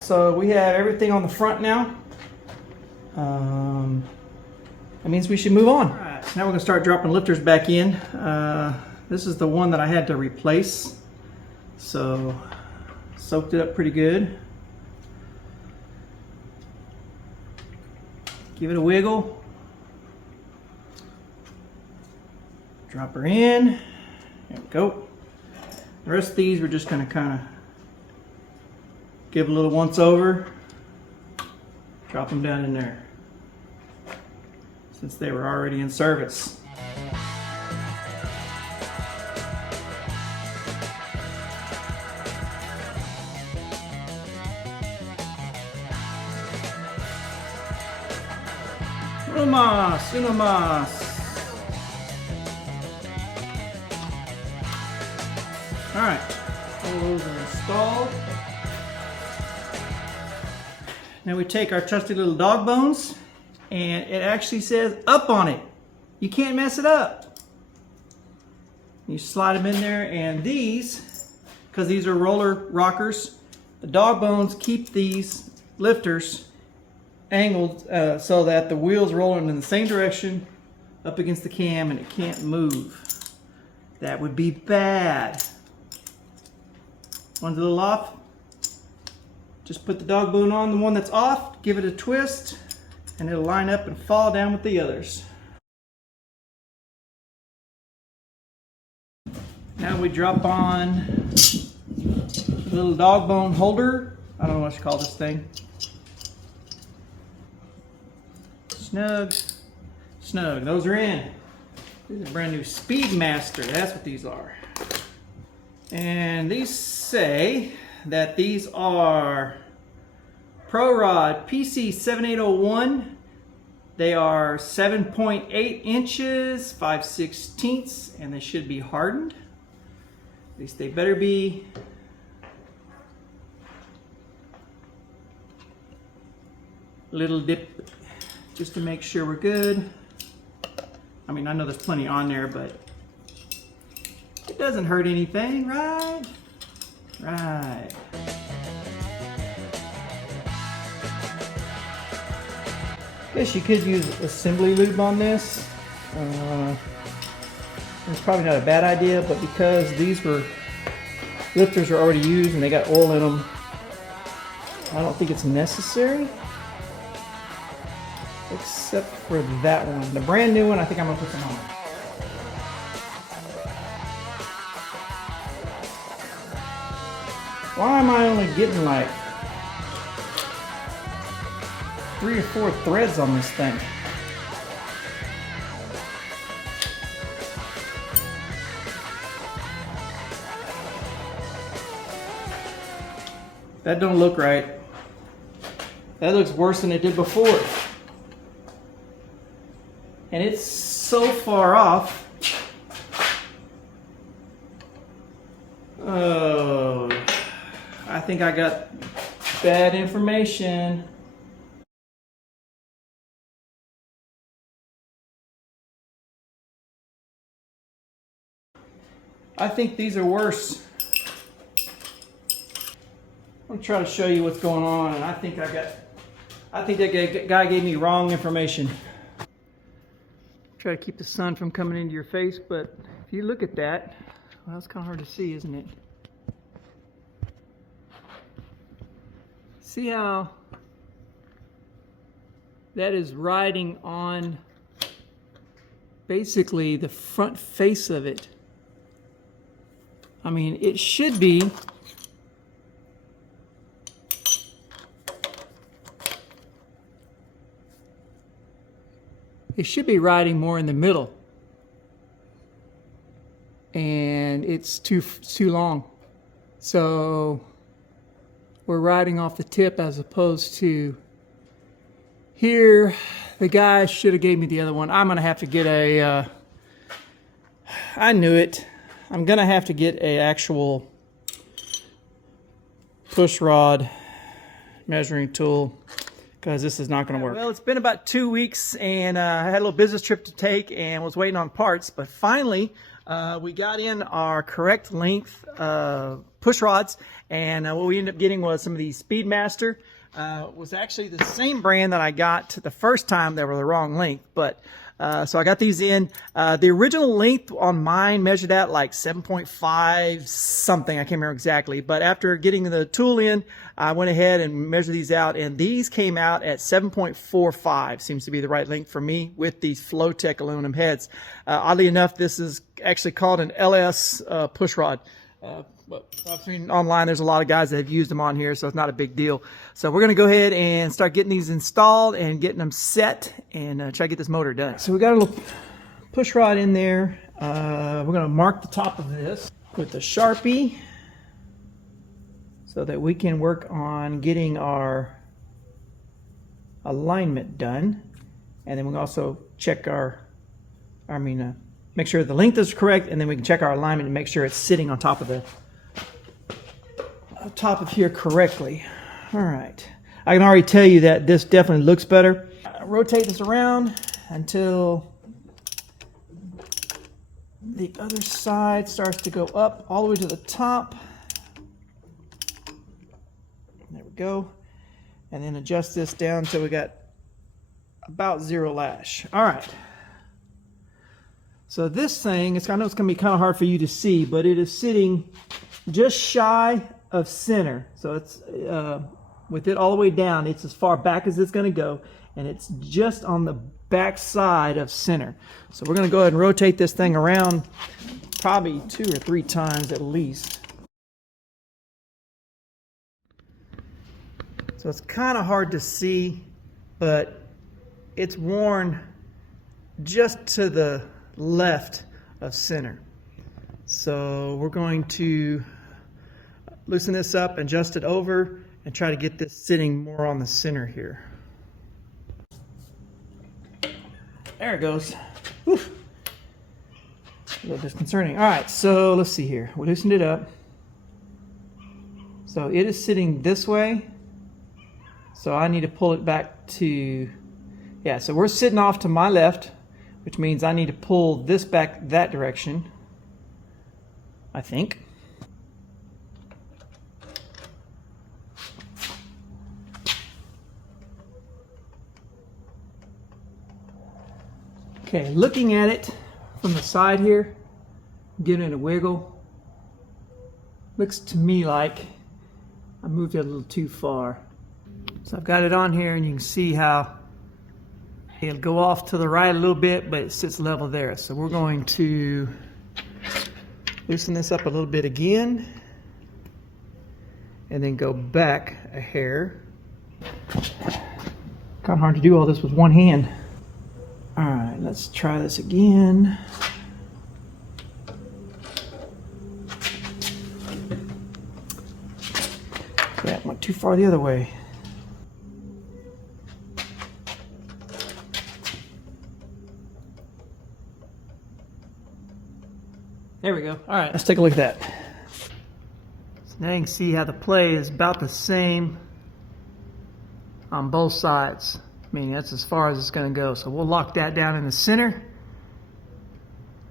So we have everything on the front now. That means we should move on. All right, so now we're going to start dropping lifters back in. This is the one that I had to replace. So soaked it up pretty good. Give it a wiggle. Drop her in. There we go. The rest of these we're just going to kind of give a little once over. Drop them down in there, since they were already in service. Uno más, uno más. All right, all those are installed. Now we take our trusty little dog bones, and it actually says up on it. You can't mess it up. You slide them in there, and these, because these are roller rockers, the dog bones keep these lifters angled so that the wheel's rolling in the same direction up against the cam and it can't move. That would be bad. One's a little off. Just put the dog bone on the one that's off, give it a twist, and it'll line up and fall down with the others. Now we drop on a little dog bone holder. I don't know what you call this thing. Snug, snug. Those are in. These are brand new Speedmaster. That's what these are. And these say that these are Pro Rod PC 7801. They are 7.8 inches, 5/16, and they should be hardened. At least they better be. Little dip just to make sure we're good. I mean, I know there's plenty on there, but it doesn't hurt anything, right? Right. Guess you could use assembly lube on this. It's probably not a bad idea, but because these lifters are already used and they got oil in them, I don't think it's necessary. Except for that one. The brand new one, I think I'm gonna put some on. Why am I only getting like 3 or 4 threads on this thing? That don't look right. That looks worse than it did before. And it's so far off. Oh, I think I got bad information. I think these are worse. I'm gonna try to show you what's going on, and I think that guy gave me wrong information. Try to keep the sun from coming into your face, but if you look at that, well, that's kind of hard to see, isn't it? See how that is riding on basically the front face of it. I mean, it should be riding more in the middle, and it's too long. So we're riding off the tip as opposed to here. The guy should have gave me the other one. I'm gonna have to get a I knew it. I'm gonna have to get a actual push rod measuring tool, because this is not going to work. Well, it's been about 2 weeks, and I had a little business trip to take and was waiting on parts, but finally we got in our correct length push rods, and what we ended up getting was some of these Speedmaster. Was actually the same brand that I got the first time. They were the wrong length, but so I got these in. The original length on mine measured out like 7.5 something. I can't remember exactly, but after getting the tool in, I went ahead and measured these out, and these came out at 7.45. Seems to be the right length for me with these Flowtech aluminum heads. Oddly enough, this is actually called an LS push rod. But I've seen online, there's a lot of guys that have used them on here, so it's not a big deal. So we're going to go ahead and start getting these installed and getting them set, and try to get this motor done. So we got a little push rod in there. We're going to mark the top of this with a Sharpie so that we can work on getting our alignment done. And then we'll also check make sure the length is correct, and then we can check our alignment and make sure it's sitting on top of here correctly. All right, I can already tell you that this definitely looks better. Rotate this around until the other side starts to go up all the way to the top. There we go. And then adjust this down until we got about 0 lash. All right. So this thing, I know it's going to be kind of hard for you to see, but it is sitting just shy of center. So it's with it all the way down, it's as far back as it's going to go, and it's just on the back side of center. So we're going to go ahead and rotate this thing around probably 2 or 3 times at least. So it's kind of hard to see, but it's worn just to the left of center. So we're going to loosen this up, adjust it over, and try to get this sitting more on the center here. There it goes. Whew. A little disconcerting. All right, so let's see here. We loosened it up. So it is sitting this way. So I need to pull it back to, yeah, so we're sitting off to my left, which means I need to pull this back that direction, I think. Okay, looking at it from the side here, giving it a wiggle, looks to me like I moved it a little too far. So I've got it on here, and you can see how it'll go off to the right a little bit, but it sits level there. So we're going to loosen this up a little bit again, and then go back a hair. Kind of hard to do all this with one hand. All right, let's try this again. That went too far the other way. There we go. All right, let's take a look at that. So now you can see how the play is about the same on both sides. I mean, that's as far as it's going to go. So we'll lock that down in the center,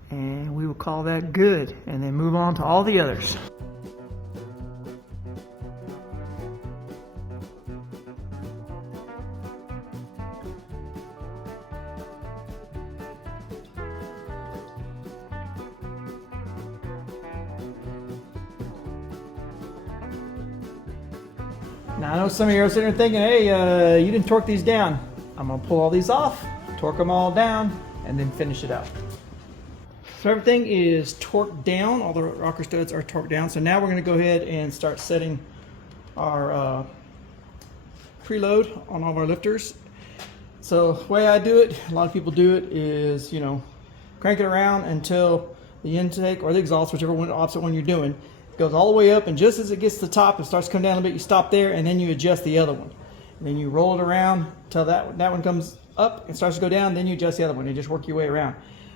and we will call that good, and then move on to all the others. Now I know some of you are sitting there thinking, hey, you didn't torque these down. I'm gonna pull all these off, torque them all down, and then finish it out. So everything is torqued down, all the rocker studs are torqued down. So now we're gonna go ahead and start setting our preload on all of our lifters. So the way I do it, a lot of people do it is, crank it around until the intake or the exhaust, whichever one, opposite one you're doing, goes all the way up, and just as it gets to the top, it starts to come down a bit, you stop there, and then you adjust the other one. And then you roll it around until that one comes up and starts to go down, then you adjust the other one, and just work your way around.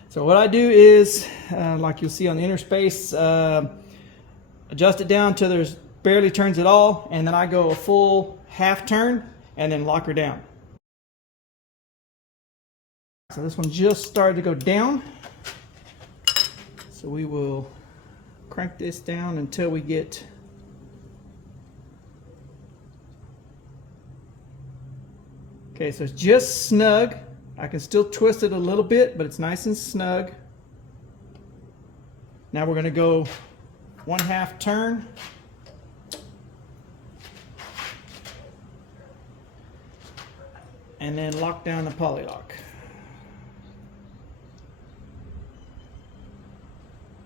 So what I do is, like you'll see on the inner space, adjust it down till there's barely turns at all, and then I go a full half turn and then lock her down. So this one just started to go down, so we will crank this down until we get okay, so it's just snug. I can still twist it a little bit, but it's nice and snug. Now we're going to go 1/2 turn. And then lock down the poly lock.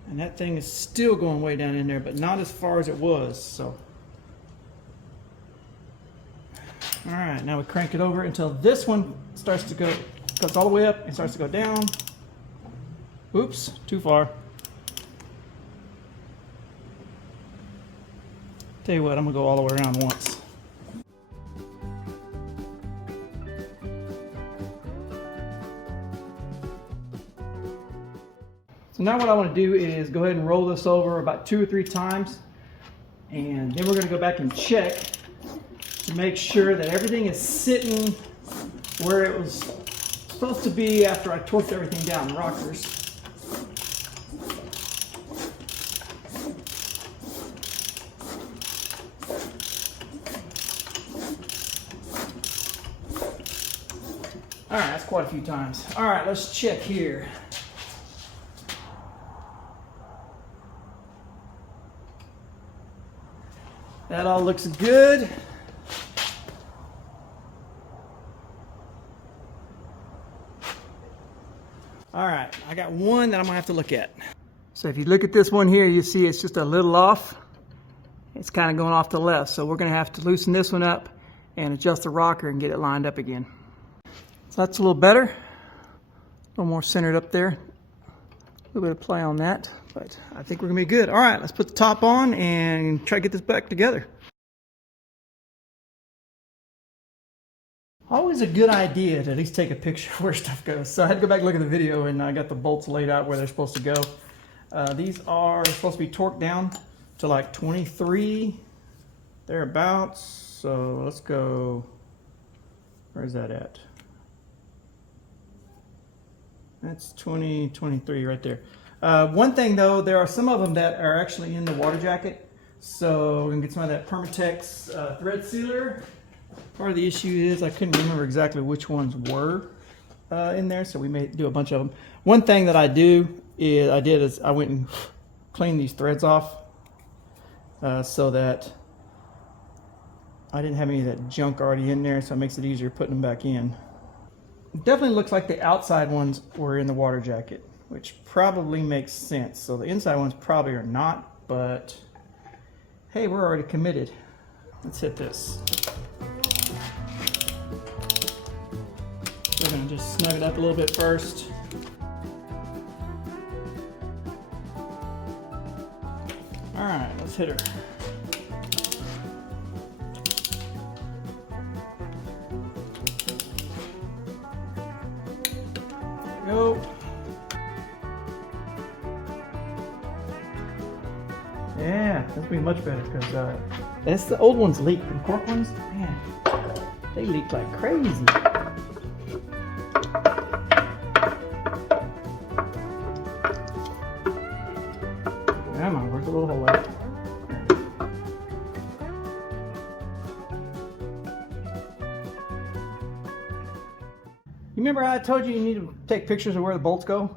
And that thing is still going way down in there, but not as far as it was, so. All right, now we crank it over until this one starts to go, goes all the way up and starts to go down. Oops, too far. Tell you what, I'm gonna go all the way around once. So now what I want to do is go ahead and roll this over about 2 or 3 times, and then we're going to go back and check to make sure that everything is sitting where it was supposed to be after I torqued everything down, rockers. All right, that's quite a few times. All right, let's check here. That all looks good. All right, I got one that I'm gonna have to look at. So if you look at this one here, you see it's just a little off. It's kind of going off to the left. So we're gonna have to loosen this one up and adjust the rocker and get it lined up again. So that's a little better. A little more centered up there. A little bit of play on that, but I think we're gonna be good. All right, let's put the top on and try to get this back together. Always a good idea to at least take a picture of where stuff goes. So I had to go back and look at the video, and I got the bolts laid out where they're supposed to go. These are supposed to be torqued down to like 23, thereabouts. So let's go, where's that at? That's 20, 23 right there. One thing though, there are some of them that are actually in the water jacket. So we can get some of that Permatex thread sealer. Part of the issue is I couldn't remember exactly which ones were in there, so we may do a bunch of them. One thing that I did is I went and cleaned these threads off so that I didn't have any of that junk already in there, so it makes it easier putting them back in. It definitely looks like the outside ones were in the water jacket, which probably makes sense. So the inside ones probably are not, but hey, we're already committed. Let's hit this. We're gonna just snug it up a little bit first. All right, let's hit her. There we go. Yeah, that's gonna be much better because that's the old ones leak. The cork ones, man, they leak like crazy. Come on, where's the little hole at? You remember how I told you need to take pictures of where the bolts go?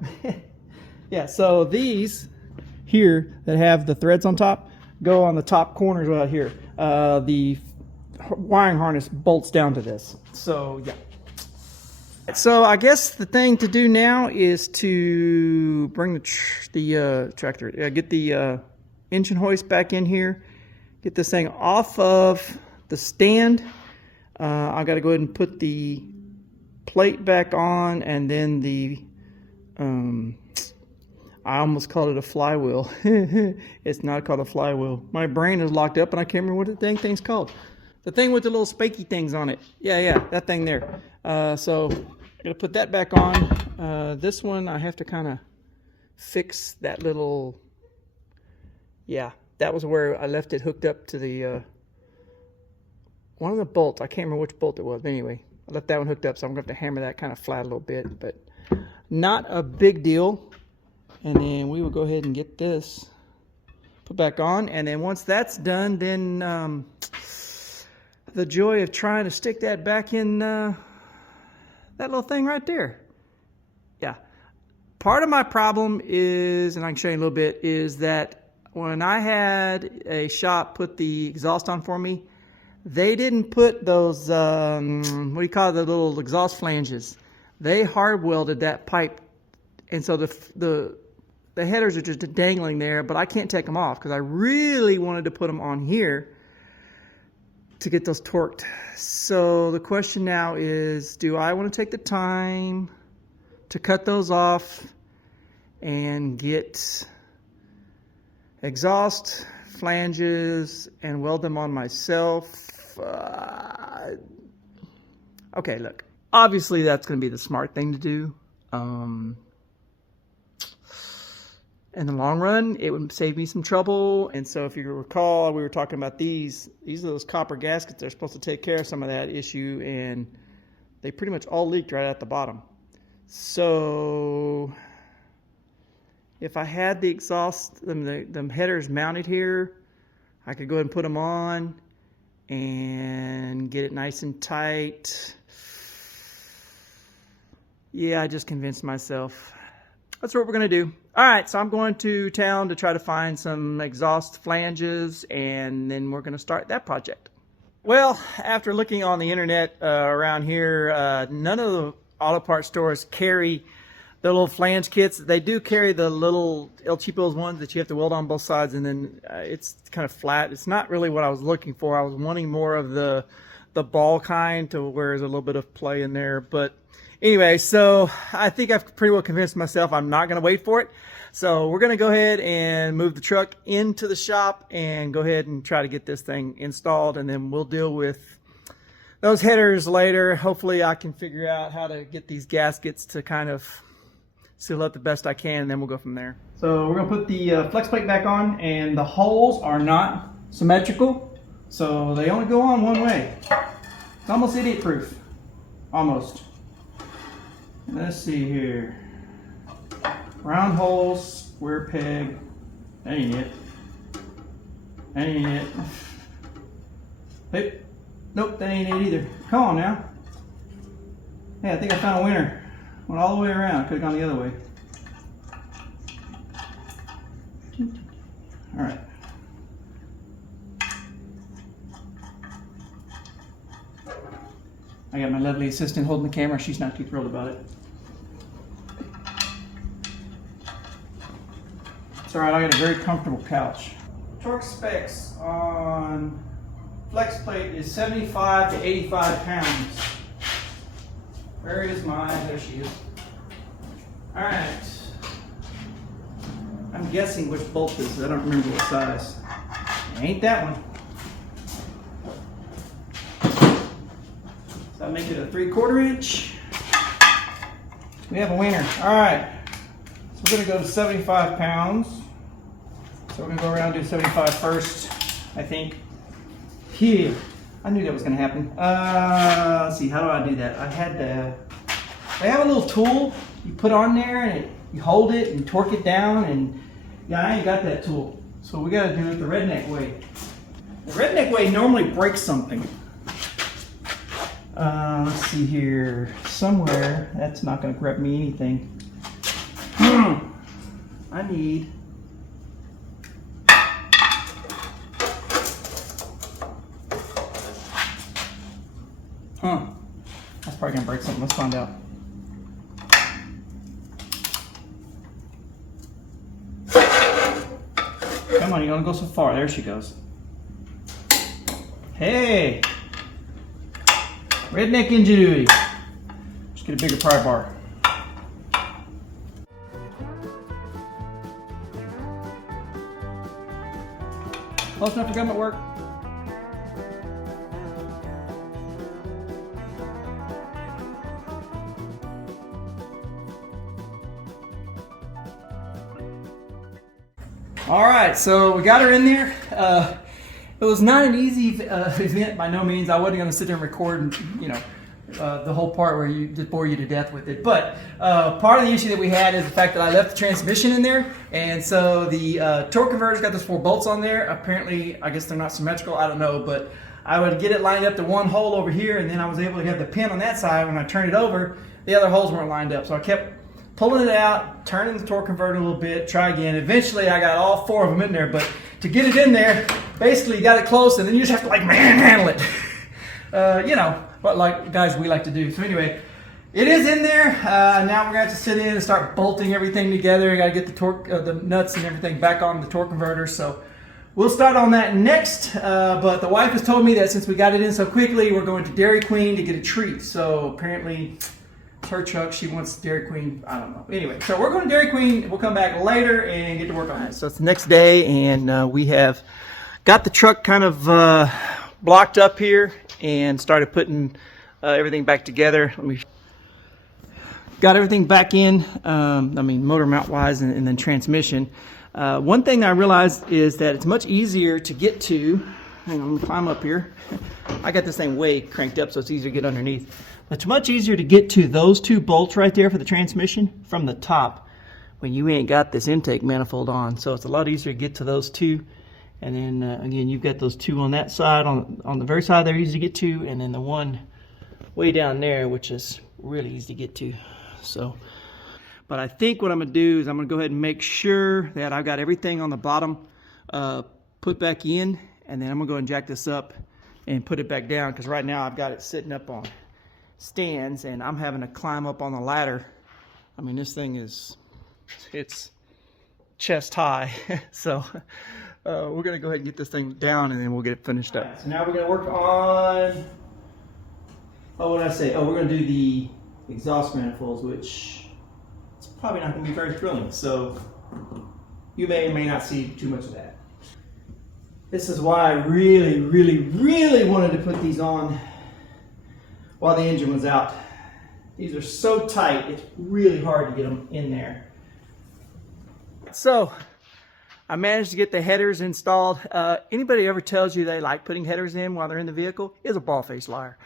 Yeah, so these here that have the threads on top go on the top corners right here. The wiring harness bolts down to this. So yeah. So I guess the thing to do now is to bring the tractor, get the engine hoist back in here, get this thing off of the stand. I got to go ahead and put the plate back on, and then the I almost called it a flywheel. It's not called a flywheel. My brain is locked up and I can't remember what the dang thing's called. The thing with the little spaky things on it. Yeah, that thing there. So I'm gonna put that back on. This one I have to kind of fix that little, yeah, that was where I left it hooked up to the one of the bolts. I can't remember which bolt it was, but anyway, I left that one hooked up, so I'm gonna have to hammer that kind of flat a little bit, but not a big deal. And then we will go ahead and get this put back on, and then once that's done, then the joy of trying to stick that back in that little thing right there. Yeah. Part of my problem is, and I can show you a little bit, is that when I had a shop put the exhaust on for me, they didn't put those, what do you call it, the little exhaust flanges. They hard welded that pipe, and so the headers are just dangling there, but I can't take them off because I really wanted to put them on here to get those torqued. So the question now is, do I want to take the time to cut those off and get exhaust flanges and weld them on myself? Okay, look, obviously that's going to be the smart thing to do. In the long run, it would save me some trouble. And so if you recall, we were talking about these are those copper gaskets. They're supposed to take care of some of that issue, and they pretty much all leaked right at the bottom. So if I had the exhaust, them headers mounted here, I could go ahead and put them on and get it nice and tight. Yeah, I just convinced myself. That's what we're going to do. All right, so I'm going to town to try to find some exhaust flanges, and then we're going to start that project. Well, after looking on the internet around here, none of the auto parts stores carry the little flange kits. They do carry the little El Cheapos ones that you have to weld on both sides, and then it's kind of flat. It's not really what I was looking for. I was wanting more of the ball kind to where there's a little bit of play in there, but anyway, so I think I've pretty well convinced myself I'm not going to wait for it. So we're going to go ahead and move the truck into the shop and go ahead and try to get this thing installed, and then we'll deal with those headers later. Hopefully I can figure out how to get these gaskets to kind of seal up the best I can, and then we'll go from there. So we're going to put the flex plate back on, and the holes are not symmetrical, so they only go on one way. It's almost idiot proof. Almost. Let's see here. Round holes, square peg. That ain't it. That ain't it. Hey. Nope, that ain't it either. Come on now. Hey, I think I found a winner. Went all the way around. Could have gone the other way. All right. I got my lovely assistant holding the camera. She's not too thrilled about it. It's alright, I got a very comfortable couch. Torque specs on flex plate is 75 to 85 pounds. Where is mine? There she is. Alright. I'm guessing which bolt this is. I don't remember what size. Ain't that one. So I make it a 3/4 inch. We have a winner. Alright. So we're going to go to 75 pounds. So we're going to go around and do 75 first, I think. Here. I knew that was going to happen. Let's see, how do I do that? They have a little tool you put on there, and you hold it and torque it down, and yeah, I ain't got that tool. So we got to do it the redneck way. The redneck way normally breaks something. Let's see here. Somewhere, that's not going to grab me anything. I need that's probably gonna break something. Let's find out. Come on, you don't go so far. There she goes. Hey! Redneck ingenuity. Just get a bigger pry bar. Close enough to government work. All right, so we got her in there. It was not an easy event by no means. I wasn't going to sit there and record, and, the whole part where you just bore you to death with it. But part of the issue that we had is the fact that I left the transmission in there, and so the torque converter's got those 4 bolts on there. Apparently, I guess they're not symmetrical. I don't know, but I would get it lined up to one hole over here, and then I was able to have the pin on that side. When I turned it over, the other holes weren't lined up, so I kept pulling it out, turning the torque converter a little bit, try again. Eventually, I got all 4 of them in there, but to get it in there, basically you got it close, and then you just have to like manhandle it. What like guys we like to do. So anyway, it is in there. Now we're gonna have to sit in and start bolting everything together. I gotta get the torque, the nuts and everything back on the torque converter. So we'll start on that next. But the wife has told me that since we got it in so quickly, we're going to Dairy Queen to get a treat. So apparently, it's her truck. She wants Dairy Queen. I don't know. Anyway, so we're going to Dairy Queen. We'll come back later and get to work on it. So it's the next day, and we have got the truck kind of blocked up here and started putting everything back together. Got everything back in, motor mount wise and then transmission. One thing I realized is that it's much easier to get to. Hang on, let me climb up here. I got this thing way cranked up so it's easier to get underneath. But it's much easier to get to those 2 bolts right there for the transmission from the top when you ain't got this intake manifold on. So it's a lot easier to get to those 2. And then again, you've got those 2 on that side, on the very side they're easy to get to, and then the one way down there, which is really easy to get to. So, but I think what I'm gonna do is I'm gonna go ahead and make sure that I've got everything on the bottom put back in, and then I'm gonna go and jack this up and put it back down, because right now I've got it sitting up on stands and I'm having to climb up on the ladder. I mean, this thing it's chest high. So we're gonna go ahead and get this thing down, and then we'll get it finished up. Right, so now we're gonna work on, what did I say? We're gonna do the exhaust manifolds, which it's probably not gonna be very thrilling. So you may or may not see too much of that. This is why I really, really, really wanted to put these on while the engine was out. These are so tight, it's really hard to get them in there. So I managed to get the headers installed. Anybody ever tells you they like putting headers in while they're in the vehicle is a bald-faced liar.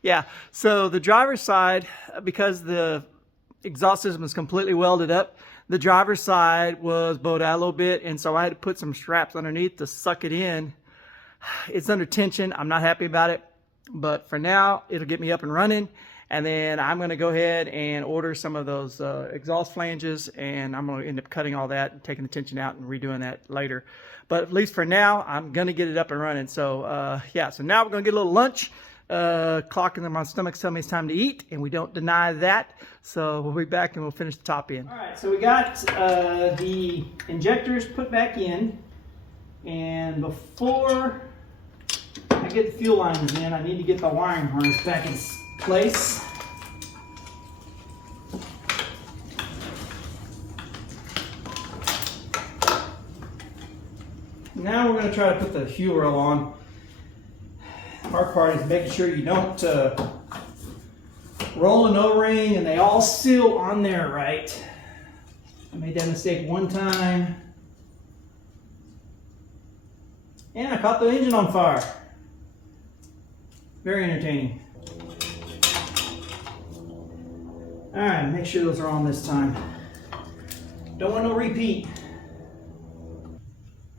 Yeah, so the driver's side, because the exhaust system is completely welded up, the driver's side was bowed out a little bit, and so I had to put some straps underneath to suck it in. It's under tension. I'm not happy about it, but for now, it'll get me up and running. And then I'm going to go ahead and order some of those exhaust flanges, and I'm going to end up cutting all that and taking the tension out and redoing that later. But at least for now, I'm going to get it up and running. So yeah, so now we're going to get a little lunch. Clock in my stomach's telling me it's time to eat, and we don't deny that. So we'll be back and we'll finish the top end. All right, so we got the injectors put back in, and before I get the fuel lines in, I need to get the wiring harness back in place. Now we're going to try to put the fuel rail on. Hard part is making sure you don't roll an O-ring and they all seal on there right. I made that mistake one time, and I caught the engine on fire. Very entertaining. All right, make sure those are on this time. Don't want no repeat.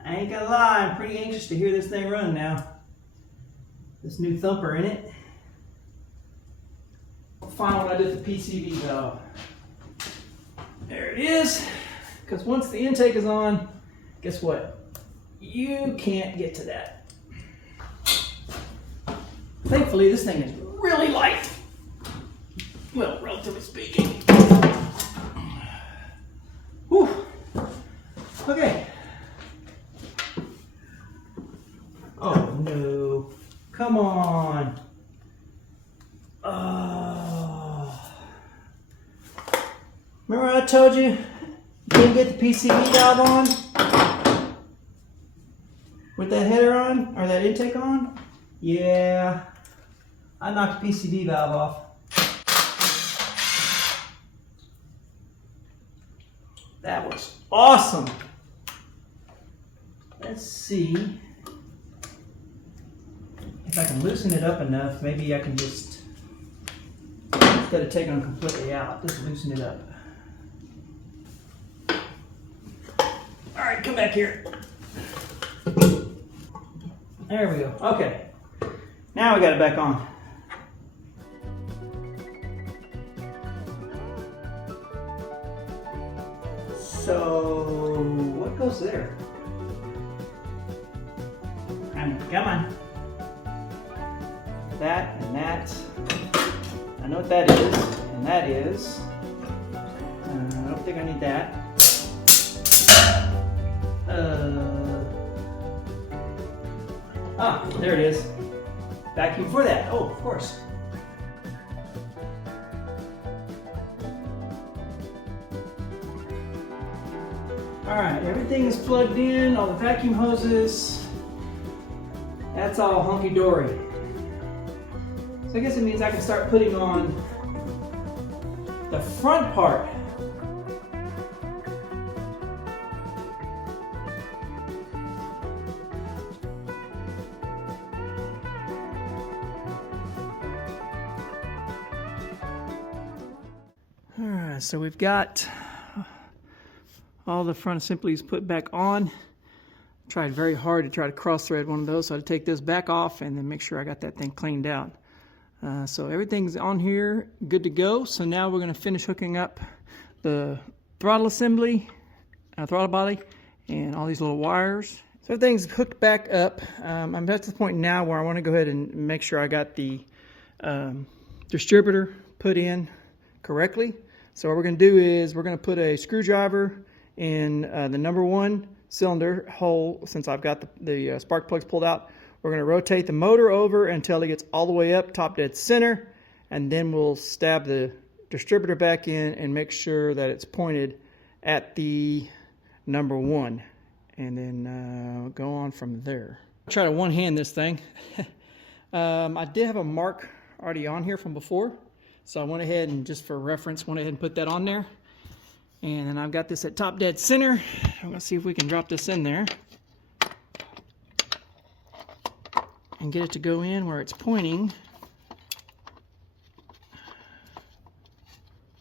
I ain't gonna lie, I'm pretty anxious to hear this thing run now. This new thumper in it. Find when I did the PCV valve. There it is. Because once the intake is on, guess what? You can't get to that. Thankfully, this thing is really light. Well, relatively speaking. Whew. Okay. Come on. Oh. Remember I told you couldn't get the PCV valve on? With that header on, or that intake on? Yeah. I knocked the PCV valve off. That was awesome. Let's see if I can loosen it up enough. Maybe I can just, instead of taking them completely out, just loosen it up. All right, come back here. There we go. Okay. Now we got it back on. So, what goes there? Come on. That and that. I know what that is, and that is. I don't think I need that. There it is. Vacuum for that. Oh, of course. All right, everything is plugged in, all the vacuum hoses. That's all hunky-dory. So I guess it means I can start putting on the front part. All right, so we've got all the front assemblies put back on. Tried very hard to try to cross thread one of those, so I had to take this back off and then make sure I got that thing cleaned out. So everything's on here, good to go. So now we're going to finish hooking up the throttle assembly, throttle body, and all these little wires. So everything's hooked back up. I'm at the point now where I want to go ahead and make sure I got the distributor put in correctly. So what we're going to do is we're going to put a screwdriver in the number 1 cylinder hole. Since I've got the spark plugs pulled out, we're going to rotate the motor over until it gets all the way up top dead center, and then we'll stab the distributor back in and make sure that it's pointed at the number 1, and then go on from there. I'll try to one-hand this thing. I did have a mark already on here from before, so I went ahead and, just for reference, went ahead and put that on there. And then I've got this at top dead center. I'm going to see if we can drop this in there and get it to go in where it's pointing.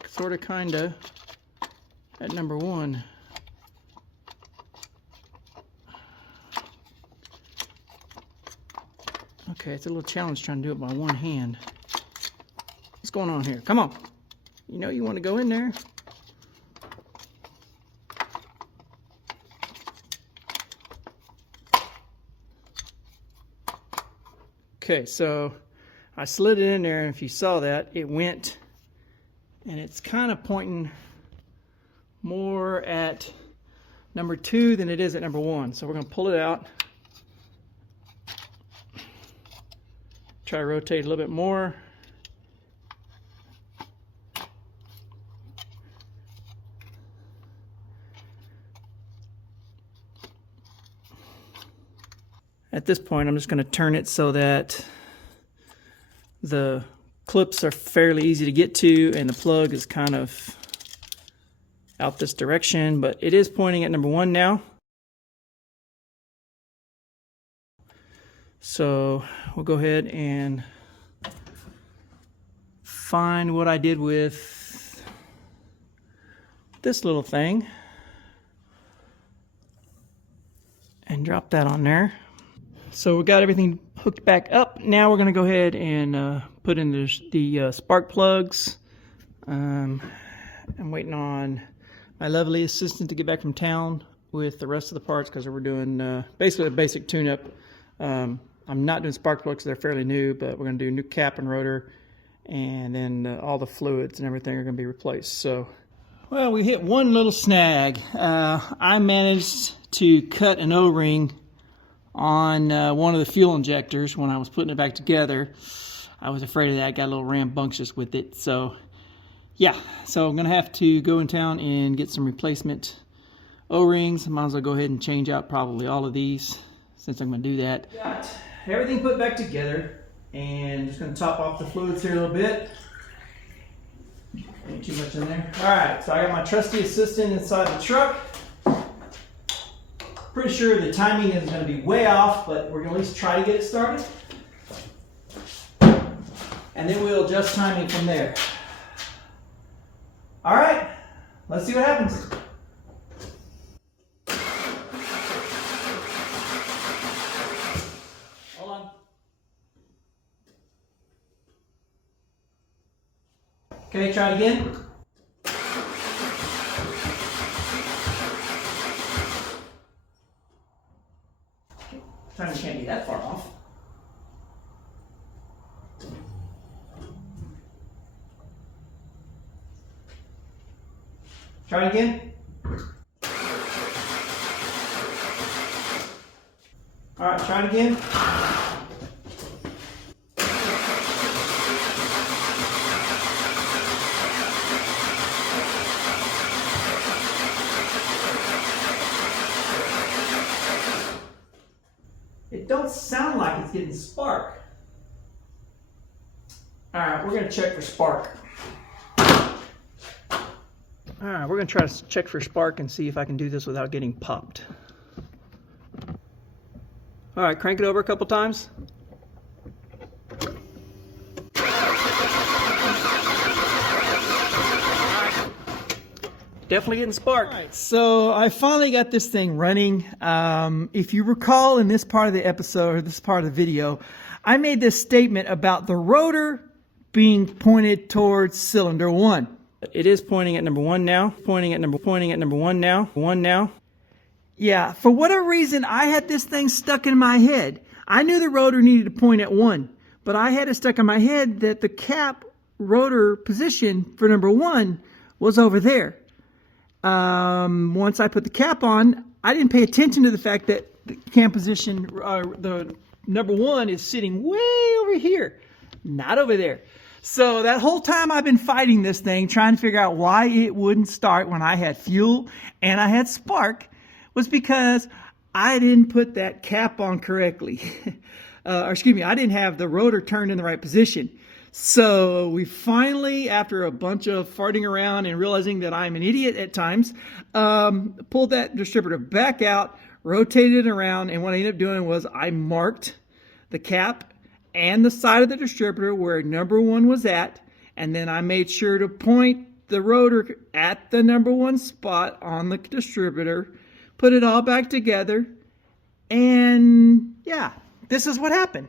Sort of, kind of, at number 1. Okay, it's a little challenge trying to do it by one hand. What's going on here? Come on. You know you want to go in there. Okay, so I slid it in there, and if you saw that, it went, and it's kind of pointing more at number 2 than it is at number 1. So we're going to pull it out. Try to rotate a little bit more. At this point, I'm just going to turn it so that the clips are fairly easy to get to, and the plug is kind of out this direction, but it is pointing at number 1 now. So we'll go ahead and find what I did with this little thing and drop that on there. So we got everything hooked back up. Now we're going to go ahead and put in the spark plugs. I'm waiting on my lovely assistant to get back from town with the rest of the parts, because we're doing basically a basic tune-up. I'm not doing spark plugs, they're fairly new, but we're going to do new cap and rotor, and then all the fluids and everything are going to be replaced. So, well, we hit one little snag. I managed to cut an O-ring on one of the fuel injectors when I was putting it back together. I was afraid of that, got a little rambunctious with it. So yeah, so I'm gonna have to go in town and get some replacement O-rings. Might as well go ahead and change out probably all of these since I'm gonna do that. Got everything put back together and just gonna top off the fluids here a little bit. Ain't too much in there. All right, so I got my trusty assistant inside the truck. Pretty sure the timing is gonna be way off, but we're gonna at least try to get it started. And then we'll adjust timing from there. All right, let's see what happens. Hold on. Okay, try it again. Timing can't be that far off. Try it again. All right, try it again. It don't sound like it's getting spark. All right, we're gonna check for spark. All right, we're gonna try to check for spark and see if I can do this without getting popped. All right, crank it over a couple times. Definitely getting spark. All right, so I finally got this thing running. If you recall in this part of the episode, or this part of the video, I made this statement about the rotor being pointed towards cylinder 1. It is pointing at number 1 now. Pointing at number 1 now. 1 now. Yeah, for whatever reason, I had this thing stuck in my head. I knew the rotor needed to point at 1, but I had it stuck in my head that the cap rotor position for number 1 was over there. Once I put the cap on, I didn't pay attention to the fact that the cam position, the number 1 is sitting way over here, not over there. So that whole time I've been fighting this thing, trying to figure out why it wouldn't start when I had fuel and I had spark, was because I didn't put that cap on correctly. Or excuse me, I didn't have the rotor turned in the right position. So we finally, after a bunch of farting around and realizing that I'm an idiot at times, pulled that distributor back out, rotated it around, and what I ended up doing was I marked the cap and the side of the distributor where number 1 was at, and then I made sure to point the rotor at the number 1 spot on the distributor, put it all back together, and yeah, this is what happened.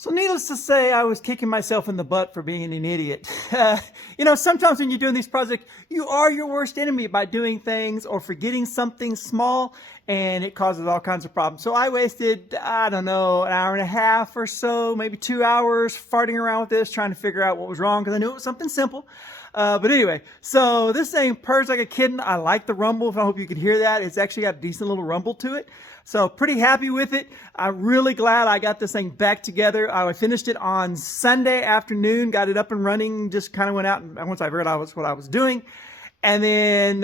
So needless to say, I was kicking myself in the butt for being an idiot. You know, sometimes when you're doing these projects, you are your worst enemy by doing things or forgetting something small, and it causes all kinds of problems. So I wasted, I don't know, an hour and a half or so, maybe 2 hours farting around with this, trying to figure out what was wrong, because I knew it was something simple. But anyway, so this thing purrs like a kitten. I like the rumble. I hope you can hear that. It's actually got a decent little rumble to it. So pretty happy with it. I'm really glad I got this thing back together. I finished it on Sunday afternoon, got it up and running, just kind of went out and once I realized what I was doing. And then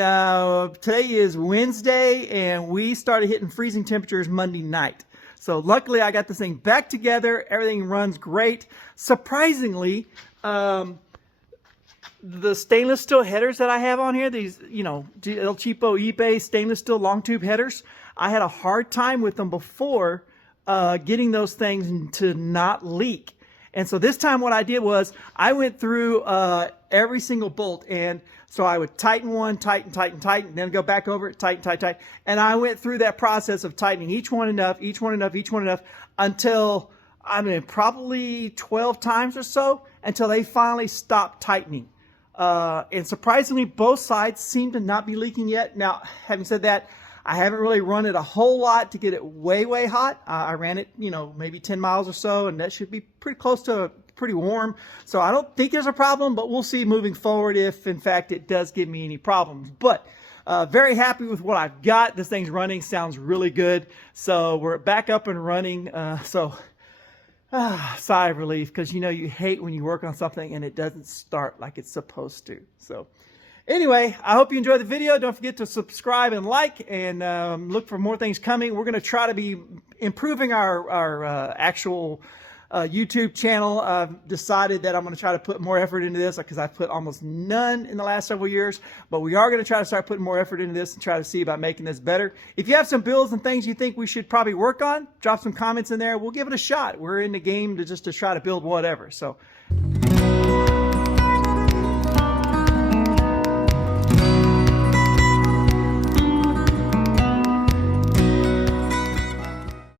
today is Wednesday, and we started hitting freezing temperatures Monday night. So luckily I got this thing back together. Everything runs great. Surprisingly, the stainless steel headers that I have on here, these, you know, El Cheapo eBay stainless steel long tube headers, I had a hard time with them before getting those things to not leak. And so this time what I did was I went through every single bolt, and so I would tighten one, tighten, then go back over it, tighten. And I went through that process of tightening each one enough, until, I mean, probably 12 times or so, until they finally stopped tightening. And surprisingly, both sides seem to not be leaking yet. Now, having said that, I haven't really run it a whole lot to get it way hot. I ran it, maybe 10 miles or so, and that should be pretty close to pretty warm. So I don't think there's a problem, but we'll see moving forward if, in fact, it does give me any problems. But very happy with what I've got. This thing's running, sounds really good. So we're back up and running. Sigh of relief, because you hate when you work on something and it doesn't start like it's supposed to. So anyway, I hope you enjoyed the video. Don't forget to subscribe and like, and look for more things coming. We're going to try to be improving our actual YouTube channel. I've decided that I'm going to try to put more effort into this, because I've put almost none in the last several years. But we are going to try to start putting more effort into this and try to see about making this better. If you have some builds and things you think we should probably work on, drop some comments in there. We'll give it a shot. We're in the game to try to build whatever. So